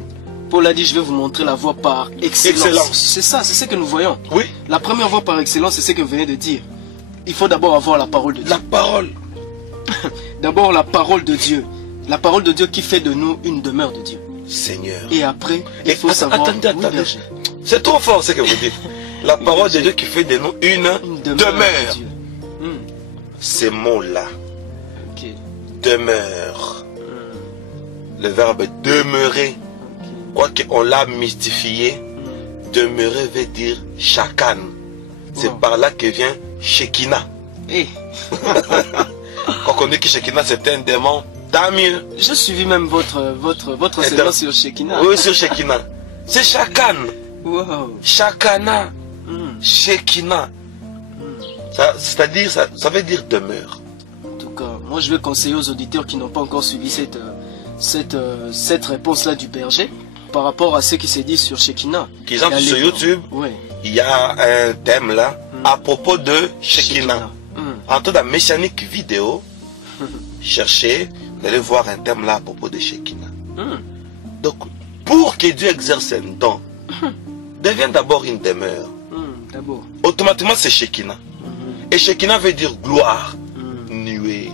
Paul a dit, je vais vous montrer la voie par excellence. C'est ça, c'est ce que nous voyons. Oui. La première voie par excellence, c'est ce que vous venez de dire. Il faut d'abord avoir la parole de Dieu. La parole. D'abord la parole de Dieu. La parole de Dieu qui fait de nous une demeure de Dieu. Seigneur. Et après, il faut savoir... Attendez. C'est trop fort ce que vous dites. La parole de Dieu qui fait de nous une demeure. De Dieu. Ces mots-là. Ok. Demeure. Le verbe demeurer. Quoique on l'a mystifié, demeurer veut dire chacun. C'est Wow. par là que vient Shekinah. Eh, Quand on dit que Shekinah c'était un démon, tant mieux. j'ai suivi même votre Et enseignement donc- sur Shekinah. Oui, sur Shekinah. C'est Shakan, Wow. Shakana, Hmm. Shekinah. C'est-à-dire, ça veut dire demeure. En tout cas, moi je vais conseiller aux auditeurs qui n'ont pas encore suivi cette réponse-là du berger par rapport à ce qui s'est dit sur Shekinah. Qui entrent Allez sur voir. YouTube, Oui. il y a un thème là à propos de Shekinah. En toute la mécanique vidéo, cherchez, vous allez voir un thème là à propos de Shekinah. Donc, pour que Dieu exerce un don, devient d'abord une demeure. D'abord. Automatiquement, c'est Shekinah. Et Shekinah veut dire gloire, nuée,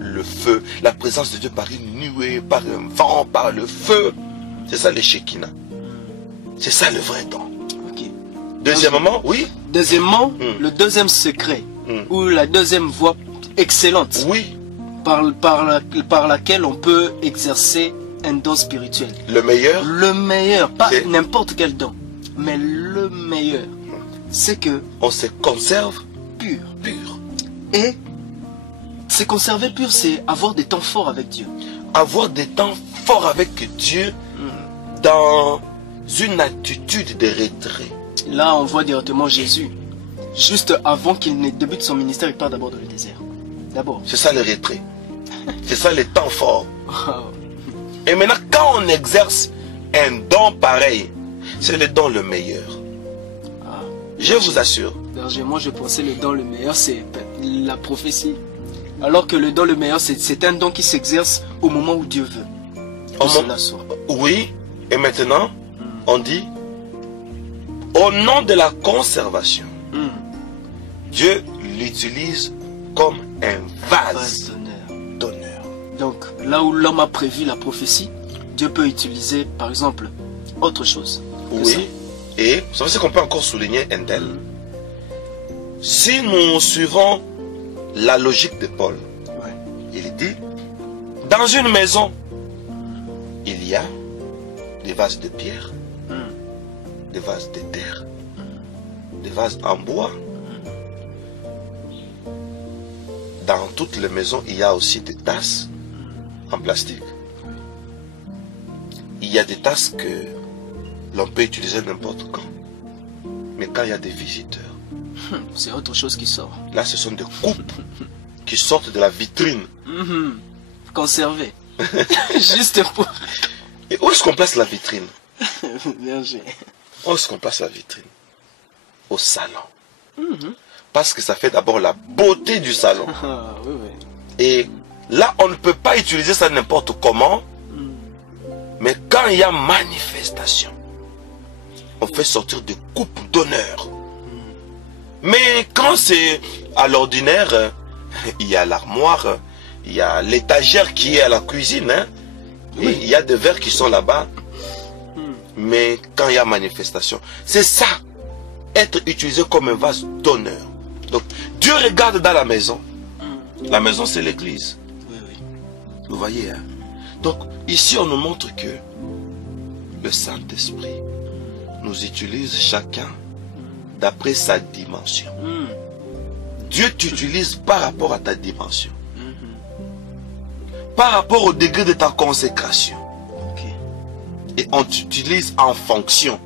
le feu, la présence de Dieu par une nuée, par un vent, par le feu. C'est ça le Shekinah. C'est ça le vrai don. Ok. Deuxièmement, oui, Deuxièmement, le deuxième secret, ou la deuxième voie excellente oui, par laquelle on peut exercer un don spirituel. le meilleur, Le meilleur, pas C'est- n'importe quel don, mais le meilleur, c'est que on se conserve pur. pur. Et se conserver pur, c'est avoir des temps forts avec Dieu. Avoir des temps forts avec Dieu dans une attitude de retrait. Là, on voit directement Jésus. Juste avant qu'il ne débute son ministère, il part d'abord dans le désert. D'abord. C'est ça le retrait. C'est ça le temps fort. Et maintenant, quand on exerce un don pareil, c'est le don le meilleur. Ah, Je vous assure. berger, moi je pensais le don le meilleur, c'est la prophétie. Alors que le don le meilleur, c'est un don qui s'exerce au moment où Dieu veut. Au Que cela moment- soit. Oui, et maintenant, on dit, au nom de la conservation, Hmm. Dieu l'utilise comme un Vase vase d'honneur. d'honneur. Donc, là où l'homme a prévu la prophétie, Dieu peut utiliser, par exemple, autre chose. que ça. Oui, et vous savez ce qu'on peut encore souligner, Endel. Si nous suivons la logique de Paul, Ouais. il dit, dans une maison, il y a des vases de pierre, des vases de terre, des vases en bois. Dans toutes les maisons, il y a aussi des tasses en plastique. Il y a des tasses que l'on peut utiliser n'importe quand. Mais quand il y a des visiteurs, C'est autre chose qui sort. là ce sont des coupes qui sortent de la vitrine. Conservé. Juste pour... Et où est-ce qu'on place la vitrine? Berger. Où est-ce qu'on place la vitrine? Au salon. Parce que ça fait d'abord la beauté du salon. Ah, oui, oui. Et là, on ne peut pas utiliser ça n'importe comment. Mais quand il y a manifestation, on fait sortir des coupes d'honneur. Mais quand c'est à l'ordinaire, il y a l'armoire, il y a l'étagère qui est à la cuisine. Hein. Et il y a des verres qui sont là-bas. Mais quand il y a manifestation, c'est ça, être utilisé comme un vase d'honneur. Donc, Dieu regarde dans la maison. La maison, c'est l'église. Oui, oui. Vous voyez, hein? Donc, ici, on nous montre que le Saint-Esprit nous utilise chacun d'après sa dimension. Dieu t'utilise par rapport à ta dimension. Par rapport au degré de ta consécration. Ok. Et on t'utilise en fonction.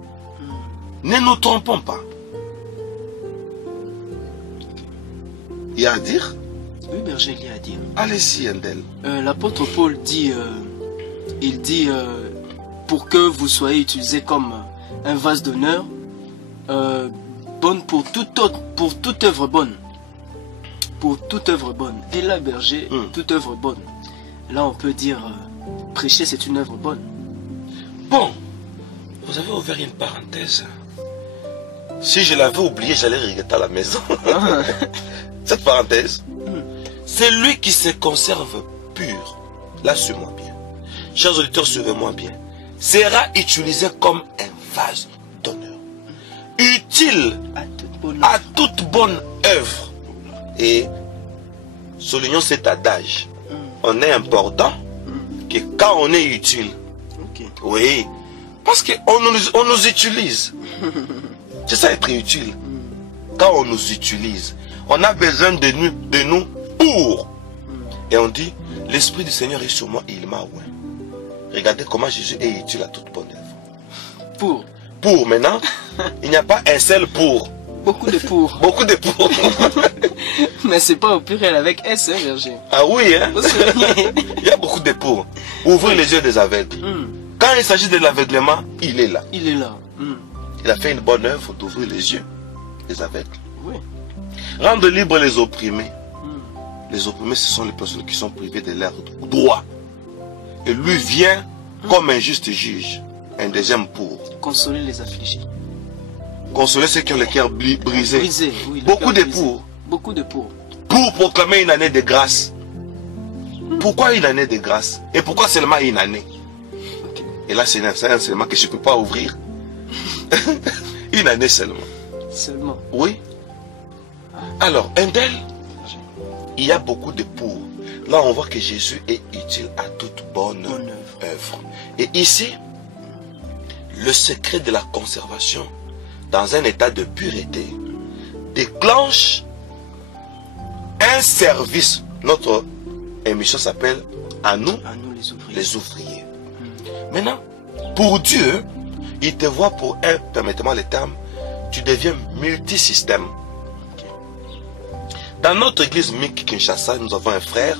Ne nous trompons pas. Il y a à dire? Oui, berger, il y a à dire. Allez-y, Endel. L'apôtre Paul dit, il dit, pour que vous soyez utilisés comme un vase d'honneur, bonne pour toute œuvre bonne. Pour toute œuvre bonne. Et là, berger, toute œuvre bonne. Là, on peut dire, prêcher, c'est une œuvre bonne. Bon, vous avez ouvert une parenthèse. Si je l'avais oublié, j'allais regretter à la maison. Cette parenthèse, c'est lui qui se conserve pur. Là, suivez-moi bien. Chers auditeurs, suivez-moi bien. Sera utilisé comme un vase d'honneur. Utile à toute bonne œuvre. Et soulignons cet adage. On est important que quand on est utile. Ok. Oui. Parce qu'on nous utilise. C'est ça être utile. quand on nous utilise, on a besoin de nous pour. Et on dit, l'Esprit du Seigneur est sur moi et il m'a oint. Regardez comment Jésus est utile à toute bonne œuvre. Pour. Pour maintenant, il n'y a pas un seul pour. Beaucoup de pour. Beaucoup de pour. Mais c'est pas au pluriel avec S, hein, berger. Ah oui, hein? Il y a beaucoup de pour. Ouvrir les yeux des aveugles. Quand il s'agit de l'aveuglement, il est là. Il est là. Il a fait une bonne œuvre d'ouvrir les yeux des aveugles. Oui. Rendre libres les opprimés. Les opprimés, ce sont les personnes qui sont privées de leurs droits. Et lui vient comme un juste juge. Un deuxième pour. Consoler les affligés. Consoler ceux qui ont le cœur brisé. Brisé, oui, Beaucoup de brisé. pour. Beaucoup de pour. Pour proclamer une année de grâce. Pourquoi une année de grâce? Et pourquoi seulement une année? Ok. Et là, c'est un seulement que je ne peux pas ouvrir. Une année seulement. Seulement. Oui. Alors, Endel, il y a beaucoup de pour. Là, on voit que Jésus est utile à toute bonne œuvre. Et ici, le secret de la conservation dans un état de pureté déclenche un service. Notre émission s'appelle À nous les ouvriers. Maintenant, pour Dieu, il te voit pour un, permettez-moi le terme, tu deviens multisystème. Dans notre église MIC Kinshasa, nous avons un frère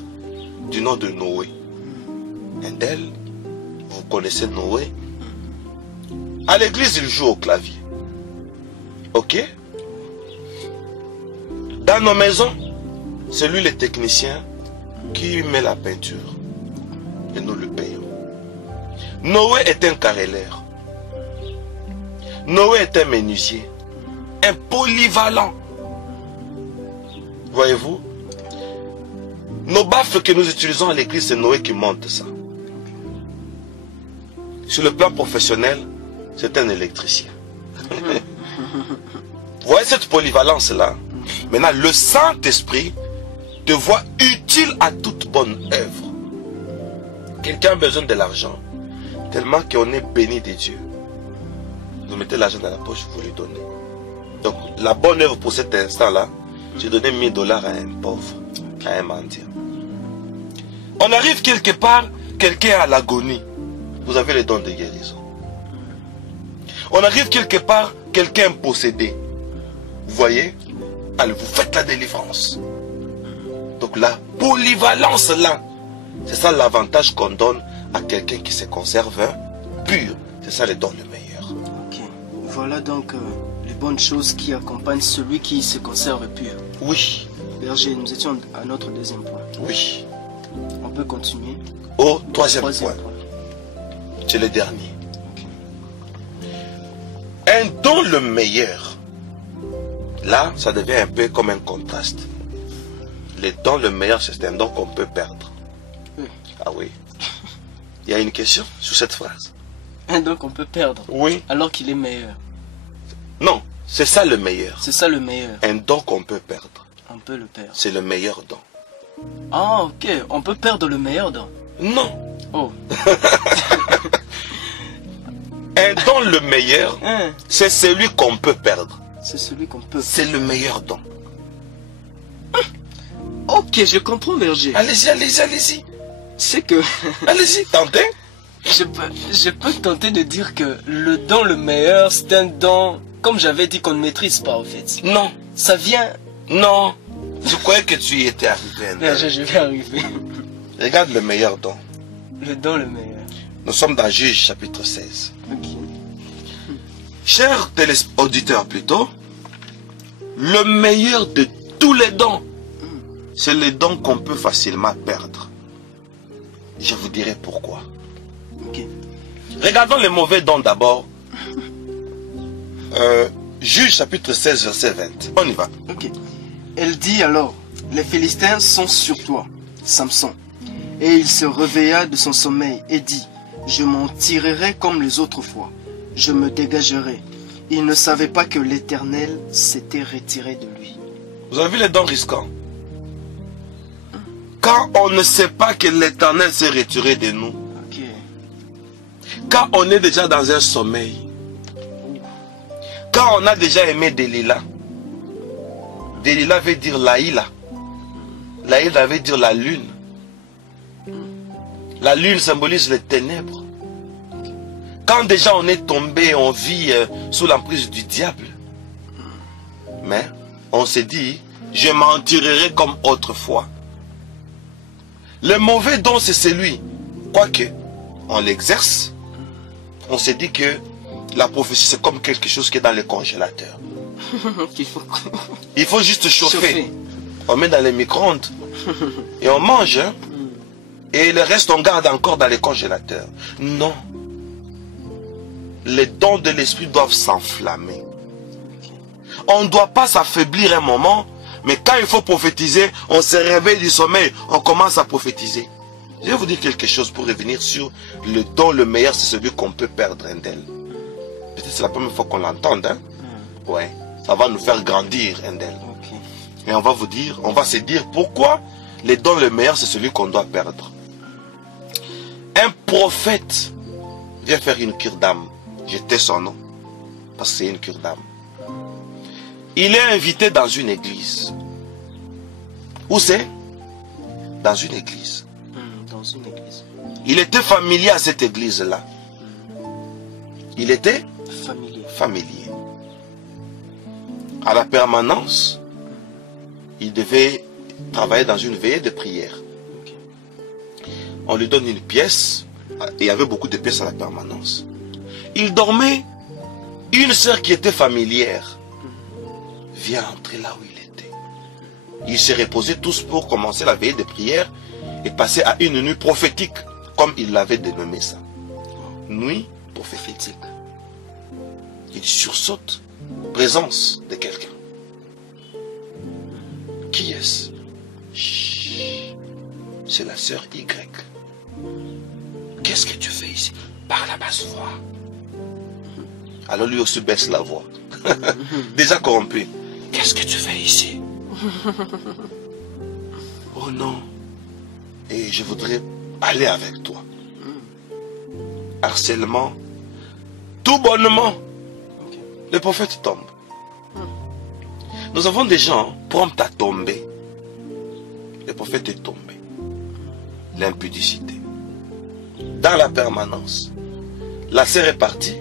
du nom de Noé. Endel, vous connaissez Noé. À l'église, il joue au clavier. Ok? Dans nos maisons, c'est lui le technicien qui met la peinture. Et nous le payons. Noé est un carreleur. Noé est un menuisier. Un polyvalent. Voyez-vous? Nos baffles que nous utilisons à l'église, c'est Noé qui monte ça. Sur le plan professionnel, c'est un électricien. Vous voyez cette polyvalence-là? Maintenant, le Saint-Esprit te voit utile à toute bonne œuvre. Quelqu'un a besoin de l'argent, tellement qu'on est béni de Dieu. Vous mettez l'argent dans la poche, vous lui donnez. Donc, la bonne œuvre pour cet instant-là, j'ai donné $1000 à un pauvre, à un mendiant. On arrive quelque part, quelqu'un est à l'agonie. Vous avez le don de guérison. On arrive quelque part, quelqu'un est possédé. Vous voyez? Allez, vous faites la délivrance. Donc la polyvalence là, c'est ça l'avantage qu'on donne à quelqu'un qui se conserve pur. C'est ça le don le meilleur. Ok. Voilà donc les bonnes choses qui accompagnent celui qui se conserve pur. Oui. Berger, nous étions à notre deuxième point. Oui. On peut continuer. Au troisième point. C'est le dernier. Okay. Un don le meilleur. Là, ça devient un peu comme un contraste. Le don le meilleur, c'est un don qu'on peut perdre. Oui. Ah oui. Il y a une question sur cette phrase. Un don qu'on peut perdre. Oui. Alors qu'il est meilleur. Non, c'est ça le meilleur. C'est ça le meilleur. Un don qu'on peut perdre. On peut le perdre. C'est le meilleur don. Ah, ok. On peut perdre le meilleur don. Non. Oh. Un don le meilleur, Hein? c'est celui qu'on peut perdre. C'est celui qu'on peut. C'est le meilleur don. Ok, je comprends, Berger. Allez-y, allez-y, allez-y. C'est que Allez-y, tentez. je peux tenter de dire que le don le meilleur, c'est un don, comme j'avais dit, qu'on ne maîtrise pas, en fait. Non, Ça vient... non. Je croyais que tu y étais arrivé. Berger, je vais arriver. Regarde le meilleur don. Le don le meilleur. Nous sommes dans Juge chapitre 16. Ok. Chers auditeurs plutôt, le meilleur de tous les dons, c'est les dons qu'on peut facilement perdre. Je vous dirai pourquoi. Ok. Regardons les mauvais dons d'abord. Juge chapitre 16 verset 20. On y va. Ok. Elle dit alors, les Philistins sont sur toi, Samson. Et il se réveilla de son sommeil et dit, je m'en tirerai comme les autres fois. Je me dégagerai. Il ne savait pas que l'Éternel s'était retiré de lui. Vous avez vu les dons risquants? Quand on ne sait pas que l'Éternel s'est retiré de nous, Ok. quand on est déjà dans un sommeil, quand on a déjà aimé Delilah, Delilah veut dire Laïla. Laïla veut dire la lune. La lune symbolise les ténèbres. Quand déjà on est tombé, on vit sous l'emprise du diable. Mais on s'est dit, je m'en tirerai comme autrefois. Le mauvais don, c'est celui, quoique on l'exerce, on s'est dit que la prophétie, c'est comme quelque chose qui est dans le congélateur. Il faut juste chauffer. On met dans les micro-ondes et on mange. Hein? Et le reste, on garde encore dans les congélateurs. Non. Les dons de l'esprit doivent s'enflammer. On ne doit pas s'affaiblir un moment, mais quand il faut prophétiser, on se réveille du sommeil, on commence à prophétiser. Je vais vous dire quelque chose pour revenir sur le don, le meilleur, c'est celui qu'on peut perdre un d'elle. Peut-être c'est la première fois qu'on l'entende. Hein? Ouais. Ça va nous faire grandir un d'elle. Et on va vous dire, on va se dire pourquoi les dons, le meilleur, c'est celui qu'on doit perdre. Un prophète vient faire une cure d'âme. J'étais son nom. Parce que c'est une cure d'âme. Il est invité dans une église. Où c'est? Dans une église. Dans une église. Il était familier à cette église-là. Il était familier. À la permanence, il devait travailler dans une veillée de prière. On lui donne une pièce. Il y avait beaucoup de pièces à la permanence. Il dormait. Une sœur qui était familière vient entrer là où il était. Ils se reposaient tous pour commencer la veillée de prière et passer à une nuit prophétique, comme il l'avait dénommé ça. Nuit prophétique. Il sursaute. Présence de quelqu'un. Qui est-ce? C'est la sœur Y. Qu'est-ce que tu fais ici? Par la basse voix. Alors lui aussi baisse la voix. Déjà corrompu. Qu'est-ce que tu fais ici? Oh non. Et je voudrais aller avec toi. Harcèlement. Tout bonnement. Le prophète tombe. Nous avons des gens prompts à tomber. Le prophète est tombé. L'impudicité. Dans la permanence. La sœur est partie.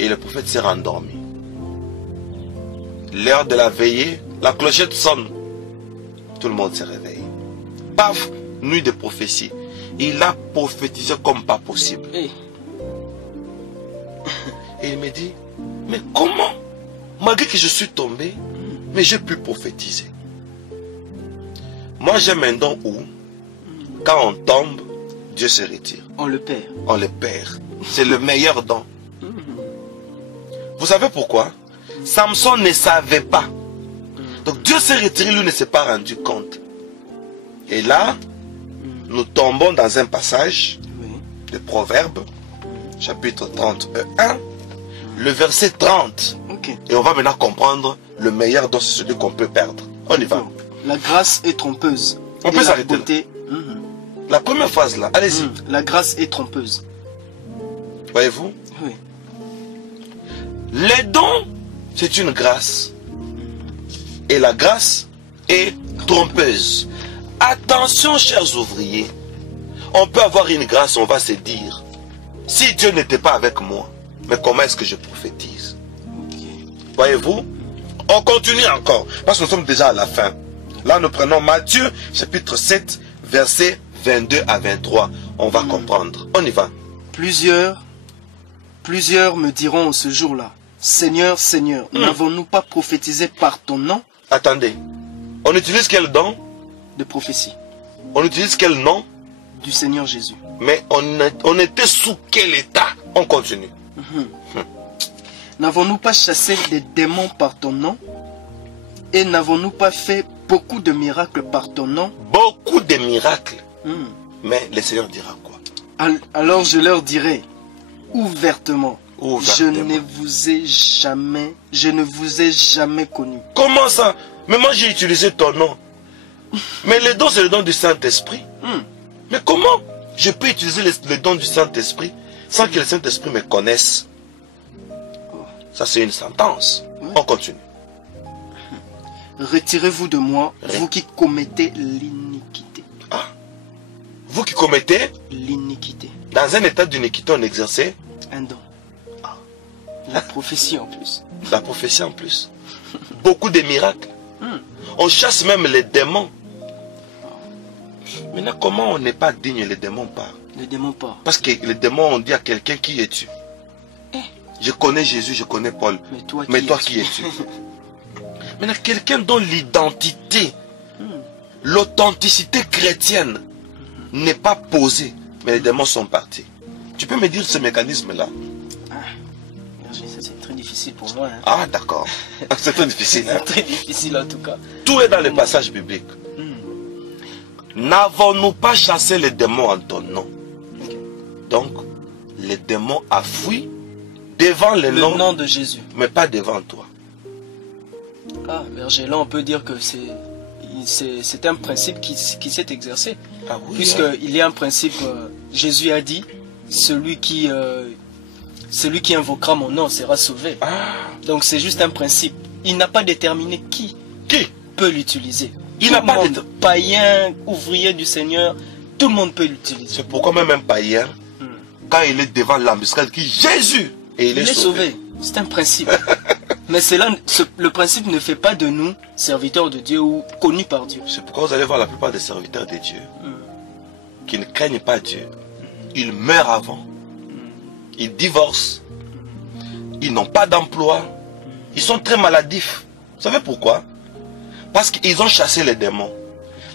Et le prophète s'est rendormi. L'heure de la veillée, la clochette sonne. Tout le monde s'est réveillé. Paf, nuit de prophétie. Il a prophétisé comme pas possible. Et il me dit, mais comment? Malgré que je suis tombé, mais j'ai pu prophétiser. Moi j'aime un don où, quand on tombe, Dieu se retire. On le perd. On le perd. C'est le meilleur don. Vous savez pourquoi? Samson ne savait pas. Donc Dieu s'est retiré, lui ne s'est pas rendu compte. Et là, nous tombons dans un passage de Proverbes, chapitre 31, le verset 30. Et on va maintenant comprendre le meilleur don, c'est celui qu'on peut perdre. On y va. La grâce est trompeuse. On peut s'arrêter là. La première phase là, allez-y. La grâce est trompeuse. Voyez-vous? Oui. Les dons, c'est une grâce. Et la grâce est trompeuse. Attention, chers ouvriers. On peut avoir une grâce, on va se dire, si Dieu n'était pas avec moi, mais comment est-ce que je prophétise? Voyez-vous? On continue encore, parce que nous sommes déjà à la fin. Là, nous prenons Matthieu, chapitre 7, versets 22 à 23. On va comprendre. On y va. Plusieurs me diront ce jour-là, Seigneur, Seigneur, n'avons-nous pas prophétisé par ton nom? Attendez. On utilise quel don? De prophétie. On utilise quel nom? Du Seigneur Jésus. Mais on était sous quel état? On continue. N'avons-nous pas chassé des démons par ton nom? Et n'avons-nous pas fait beaucoup de miracles par ton nom? Beaucoup de miracles. Mais le Seigneur dira quoi? Alors je leur dirai ouvertement, je ne vous ai jamais connu. Comment ça? Mais moi j'ai utilisé ton nom. Mais le don, c'est le don du Saint-Esprit. Mais comment je peux utiliser le don du Saint-Esprit sans que le Saint-Esprit me connaisse? Ça, c'est une sentence. On continue. Retirez-vous de moi, vous qui commettez l'iniquité. Ah. Vous qui commettez l'iniquité. Dans un état d'iniquité, on exerçait un don. Ah. La prophétie en plus. La prophétie en plus. Beaucoup de miracles. On chasse même les démons. Maintenant, comment on n'est pas digne, les démons partent? Les démons partent. Parce que les démons ont dit à quelqu'un, qui es-tu? Je connais Jésus, je connais Paul. Mais toi, qui es-tu? Maintenant, quelqu'un dont l'identité, l'authenticité chrétienne n'est pas posée, mais les démons sont partis. Tu peux me dire ce mécanisme-là? C'est très difficile pour moi. Hein. Ah, d'accord. C'est très difficile. C'est très difficile en tout cas. Tout est dans les passages bibliques. N'avons-nous pas chassé les démons en ton nom? Donc, les démons a fui devant le nom de Jésus, mais pas devant toi. Ah, berger, là on peut dire que c'est un principe qui s'est exercé. Ah oui, puisqu'il y a un principe, Jésus a dit, celui qui invoquera mon nom sera sauvé. Ah. Donc c'est juste un principe. Il n'a pas déterminé qui peut l'utiliser. Il n'a pas de païen, ouvrier du Seigneur, tout le monde peut l'utiliser. C'est pourquoi même un païen, quand il est devant l'embuscade, il dit Jésus, et il est sauvé. C'est un principe. Mais le principe ne fait pas de nous serviteurs de Dieu ou connus par Dieu. C'est pourquoi vous allez voir la plupart des serviteurs de Dieu qui ne craignent pas Dieu. Ils meurent avant. Ils divorcent. Ils n'ont pas d'emploi. Ils sont très maladifs. Vous savez pourquoi? Parce qu'ils ont chassé les démons.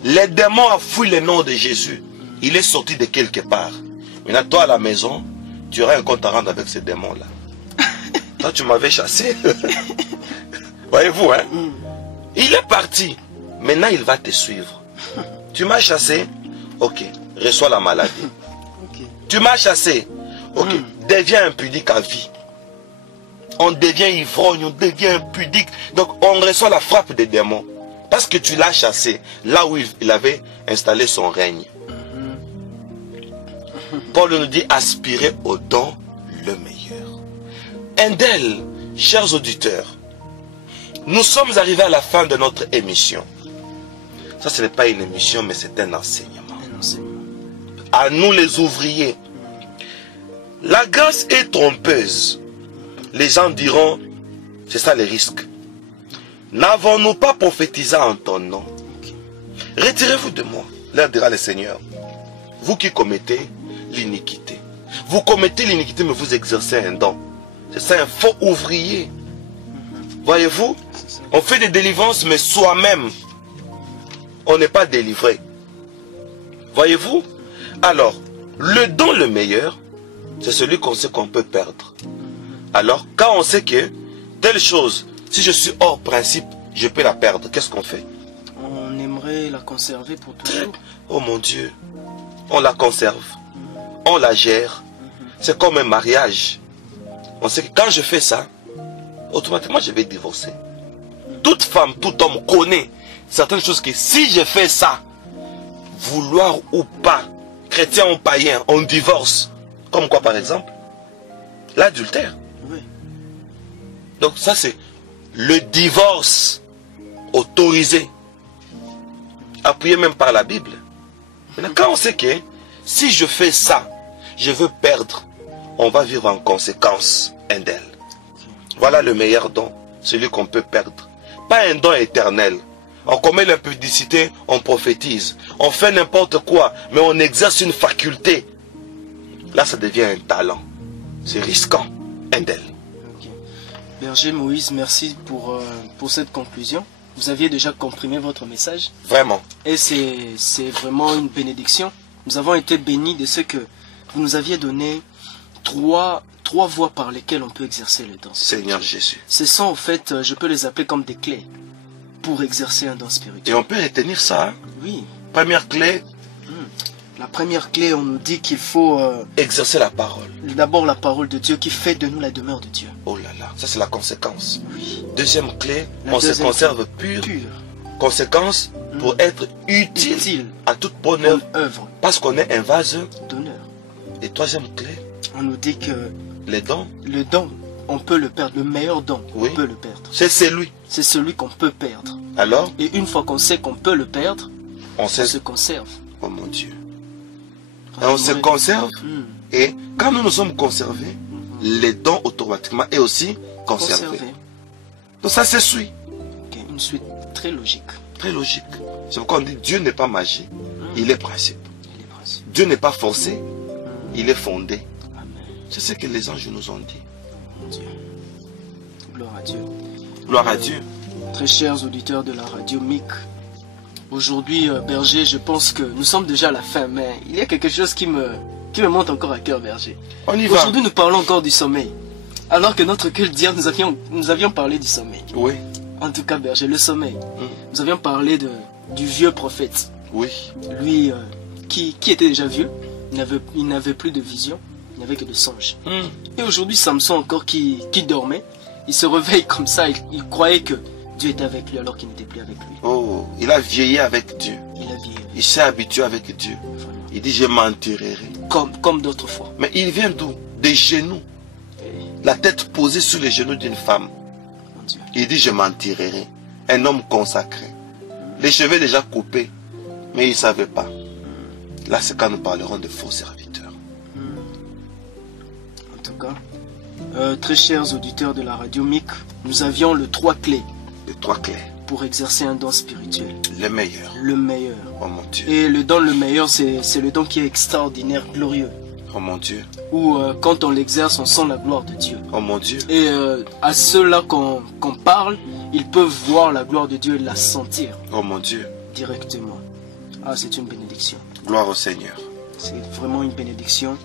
Les démons ont fui le nom de Jésus. Il est sorti de quelque part. Maintenant, toi à la maison, tu auras un compte à rendre avec ces démons-là. Toi, tu m'avais chassé. Voyez-vous, hein? Il est parti. Maintenant, il va te suivre. Tu m'as chassé. Ok, reçois la maladie. Tu m'as chassé. Ok, deviens impudique à vie. On devient ivrogne, on devient impudique. Donc, on reçoit la frappe des démons. Parce que tu l'as chassé là où il avait installé son règne. Paul nous dit aspirer au don le meilleur. Endel, chers auditeurs, nous sommes arrivés à la fin de notre émission. Ça, ce n'est pas une émission, mais c'est un enseignement. À nous les ouvriers. La grâce est trompeuse. Les gens diront, c'est ça les risques. N'avons-nous pas prophétisé en ton nom? Retirez-vous de moi, leur dira le Seigneur. Vous qui commettez l'iniquité. Vous commettez l'iniquité, mais vous exercez un don. C'est ça un faux ouvrier. Voyez-vous? On fait des délivrances, mais soi-même, on n'est pas délivré. Voyez-vous? Alors, le don le meilleur, c'est celui qu'on sait qu'on peut perdre. Alors, quand on sait que telle chose, si je suis hors principe, je peux la perdre, qu'est-ce qu'on fait? On aimerait la conserver pour toujours. Oh mon Dieu, on la conserve, on la gère. C'est comme un mariage. On sait que quand je fais ça, automatiquement je vais divorcer. Toute femme, tout homme connaît certaines choses que si je fais ça, vouloir ou pas, chrétien ou païen, on divorce. Comme quoi par exemple? L'adultère. Oui. Donc ça c'est le divorce autorisé, appuyé même par la Bible. Maintenant, quand on sait que si je fais ça, je veux perdre, on va vivre en conséquence d'elle. Voilà le meilleur don, celui qu'on peut perdre. Pas un don éternel. On commet l'impudicité, on prophétise. On fait n'importe quoi, mais on exerce une faculté. Là, ça devient un talent. C'est risquant, d'elle. Berger Moïse, merci pour cette conclusion. Vous aviez déjà comprimé votre message. Vraiment. Et c'est vraiment une bénédiction. Nous avons été bénis de ce que vous nous aviez donné trois voies par lesquelles on peut exercer le don. Seigneur Jésus. Ce sont en fait, je peux les appeler comme des clés pour exercer un don spirituel. Et on peut retenir ça. Oui. Première clé. La première clé, on nous dit qu'il faut exercer la parole. D'abord la parole de Dieu qui fait de nous la demeure de Dieu. Oh là là, ça c'est la conséquence. Oui. Deuxième clé, on se conserve pur. Conséquence, pour être utile à toute bonne œuvre. Parce qu'on est un vase d'honneur. Et troisième clé, on nous dit que les dons. Le don on peut le perdre. Le meilleur don, Oui. on peut le perdre. C'est celui. C'est celui qu'on peut perdre. Alors, Et une fois qu'on sait qu'on peut le perdre, on on sait... se conserve. Oh mon Dieu. Et on se conserve. Et quand nous nous sommes conservés, les dons automatiquement est aussi conservé. Conservé. Donc ça se suit. Ok, une suite très logique. Très logique. C'est pourquoi on dit Dieu n'est pas magie, il est principe. Il est principe. Dieu n'est pas forcé, il est fondé. Amen. C'est ce que les anges nous ont dit. Mon Dieu. Gloire à Dieu. Gloire à Dieu. Très chers auditeurs de la radio MIC, aujourd'hui, Berger, je pense que nous sommes déjà à la fin, mais il y a quelque chose qui me monte encore à cœur, Berger. On y va. Aujourd'hui, nous parlons encore du sommeil. Alors que notre culte d'hier, nous avions parlé du sommeil. Oui. En tout cas, Berger, le sommeil. Nous avions parlé du vieux prophète. Oui. Lui, qui était déjà vieux, il n'avait plus de vision, il n'avait que de songes. Et aujourd'hui, Samson encore qui dormait, il se réveille comme ça, il croyait que Dieu était avec lui alors qu'il n'était plus avec lui. Oh, il a vieilli avec Dieu. Il a vieilli. Il s'est habitué avec Dieu. Voilà. Il dit, je m'enterrerai. Comme d'autres fois. Mais il vient d'où? Des genoux. La tête posée sur les genoux d'une femme. Mon Dieu. Il dit, je m'enterrerai. Un homme consacré. Les cheveux déjà coupés. Mais il ne savait pas. Là, c'est quand nous parlerons de faux serviteurs. En tout cas, très chers auditeurs de la radio MIC, nous avions les 3 clés Les 3 clés. pour exercer un don spirituel. Le meilleur. Le meilleur. Oh mon Dieu. Et le don le meilleur, c'est le don qui est extraordinaire, glorieux. Oh mon Dieu. Où quand on l'exerce, on sent la gloire de Dieu. Oh mon Dieu. Et à ceux-là qu'on parle, ils peuvent voir la gloire de Dieu et la sentir Oh mon Dieu. directement. Ah, c'est une bénédiction. Gloire au Seigneur. C'est vraiment une bénédiction.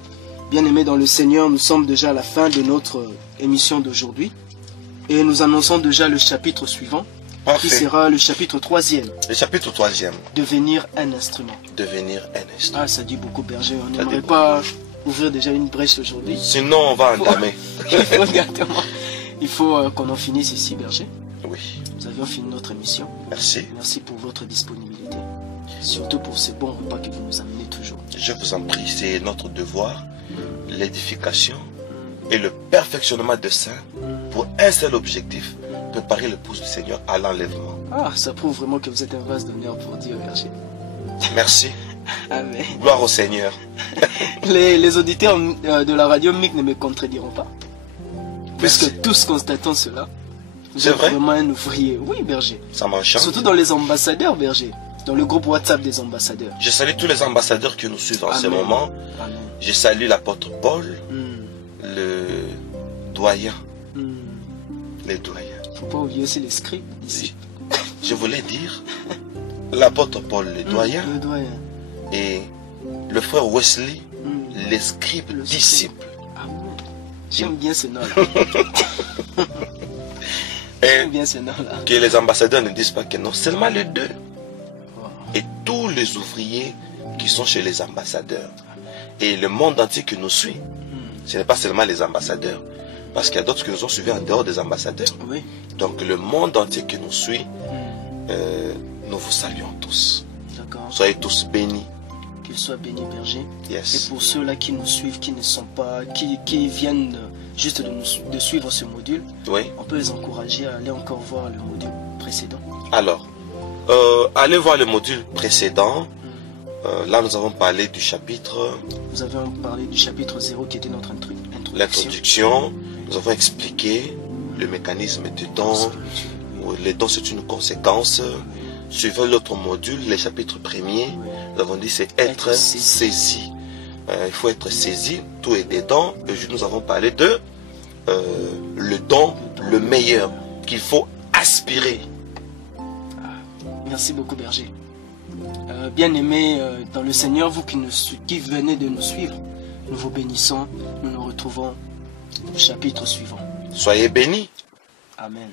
Bien-aimés dans le Seigneur, nous sommes déjà à la fin de notre émission d'aujourd'hui. Et nous annonçons déjà le chapitre suivant, qui Parfait. sera le chapitre 3e. Le chapitre 3e. Devenir un instrument. Devenir un instrument. Ah, ça dit beaucoup, Berger. On Ça dit n'aimerait beaucoup. pas ouvrir déjà une brèche aujourd'hui. Sinon, on va entamer. Il faut qu'on en finisse ici, Berger. Oui. Nous avions fini notre émission. Merci. Merci pour votre disponibilité. Surtout pour ces bons repas que vous nous amenez toujours. Je vous en prie, c'est notre devoir, l'édification et le perfectionnement de saints pour un seul objectif, préparer l'épouse du Seigneur à l'enlèvement. Ah, ça prouve vraiment que vous êtes un vase d'honneur pour Dieu, Berger. Merci. Amen. Gloire au Seigneur. Les auditeurs de la radio MIC ne me contrediront pas. Merci. Puisque tous constatons cela. Vous C'est êtes vrai? vraiment un ouvrier. Oui, Berger. Ça m'enchante. Surtout dans les ambassadeurs, Berger. Dans le groupe WhatsApp des ambassadeurs. Je salue tous les ambassadeurs qui nous suivent en ce Amen. moment. Amen. Je salue l'apôtre Paul, le doyen, les doyens. Faut pas oublier aussi les scribes d'ici. Je voulais dire l'apôtre Paul, le doyen, Le doyen. et le frère Wesley, les scribes Le disciples. Amen. J'aime bien ce nom-là. Et J'aime bien ce nom-là. que les ambassadeurs ne disent pas que non, seulement les 2. Wow. Et tous les ouvriers qui sont chez les ambassadeurs. Et le monde entier qui nous suit. Ce n'est pas seulement les ambassadeurs. Parce qu'il y a d'autres qui nous ont suivis en dehors des ambassadeurs. Oui. Donc le monde entier qui nous suit, nous vous saluons tous. D'accord. Soyez tous bénis. Qu'il soit béni, Berger. Et Yes. pour ceux-là qui nous suivent, qui ne sont pas, qui viennent juste de suivre ce module, Oui. on peut les encourager à aller encore voir le module précédent. Alors, allez voir le module précédent. Là, nous avons parlé du chapitre, Nous avions parlé du chapitre 0 qui était notre introduction. l'introduction. Nous avons expliqué le mécanisme du don. Les dons, c'est une conséquence. Suivant l'autre module, les chapitres premiers, nous avons dit c'est être saisi. Il faut être saisi, tout est dedans. Aujourd'hui, nous avons parlé de le don, le meilleur, qu'il faut aspirer. Merci beaucoup, Berger. Bien-aimés dans le Seigneur, vous qui venez de nous suivre, nous vous bénissons. Nous nous retrouvons au chapitre suivant. Soyez bénis. Amen.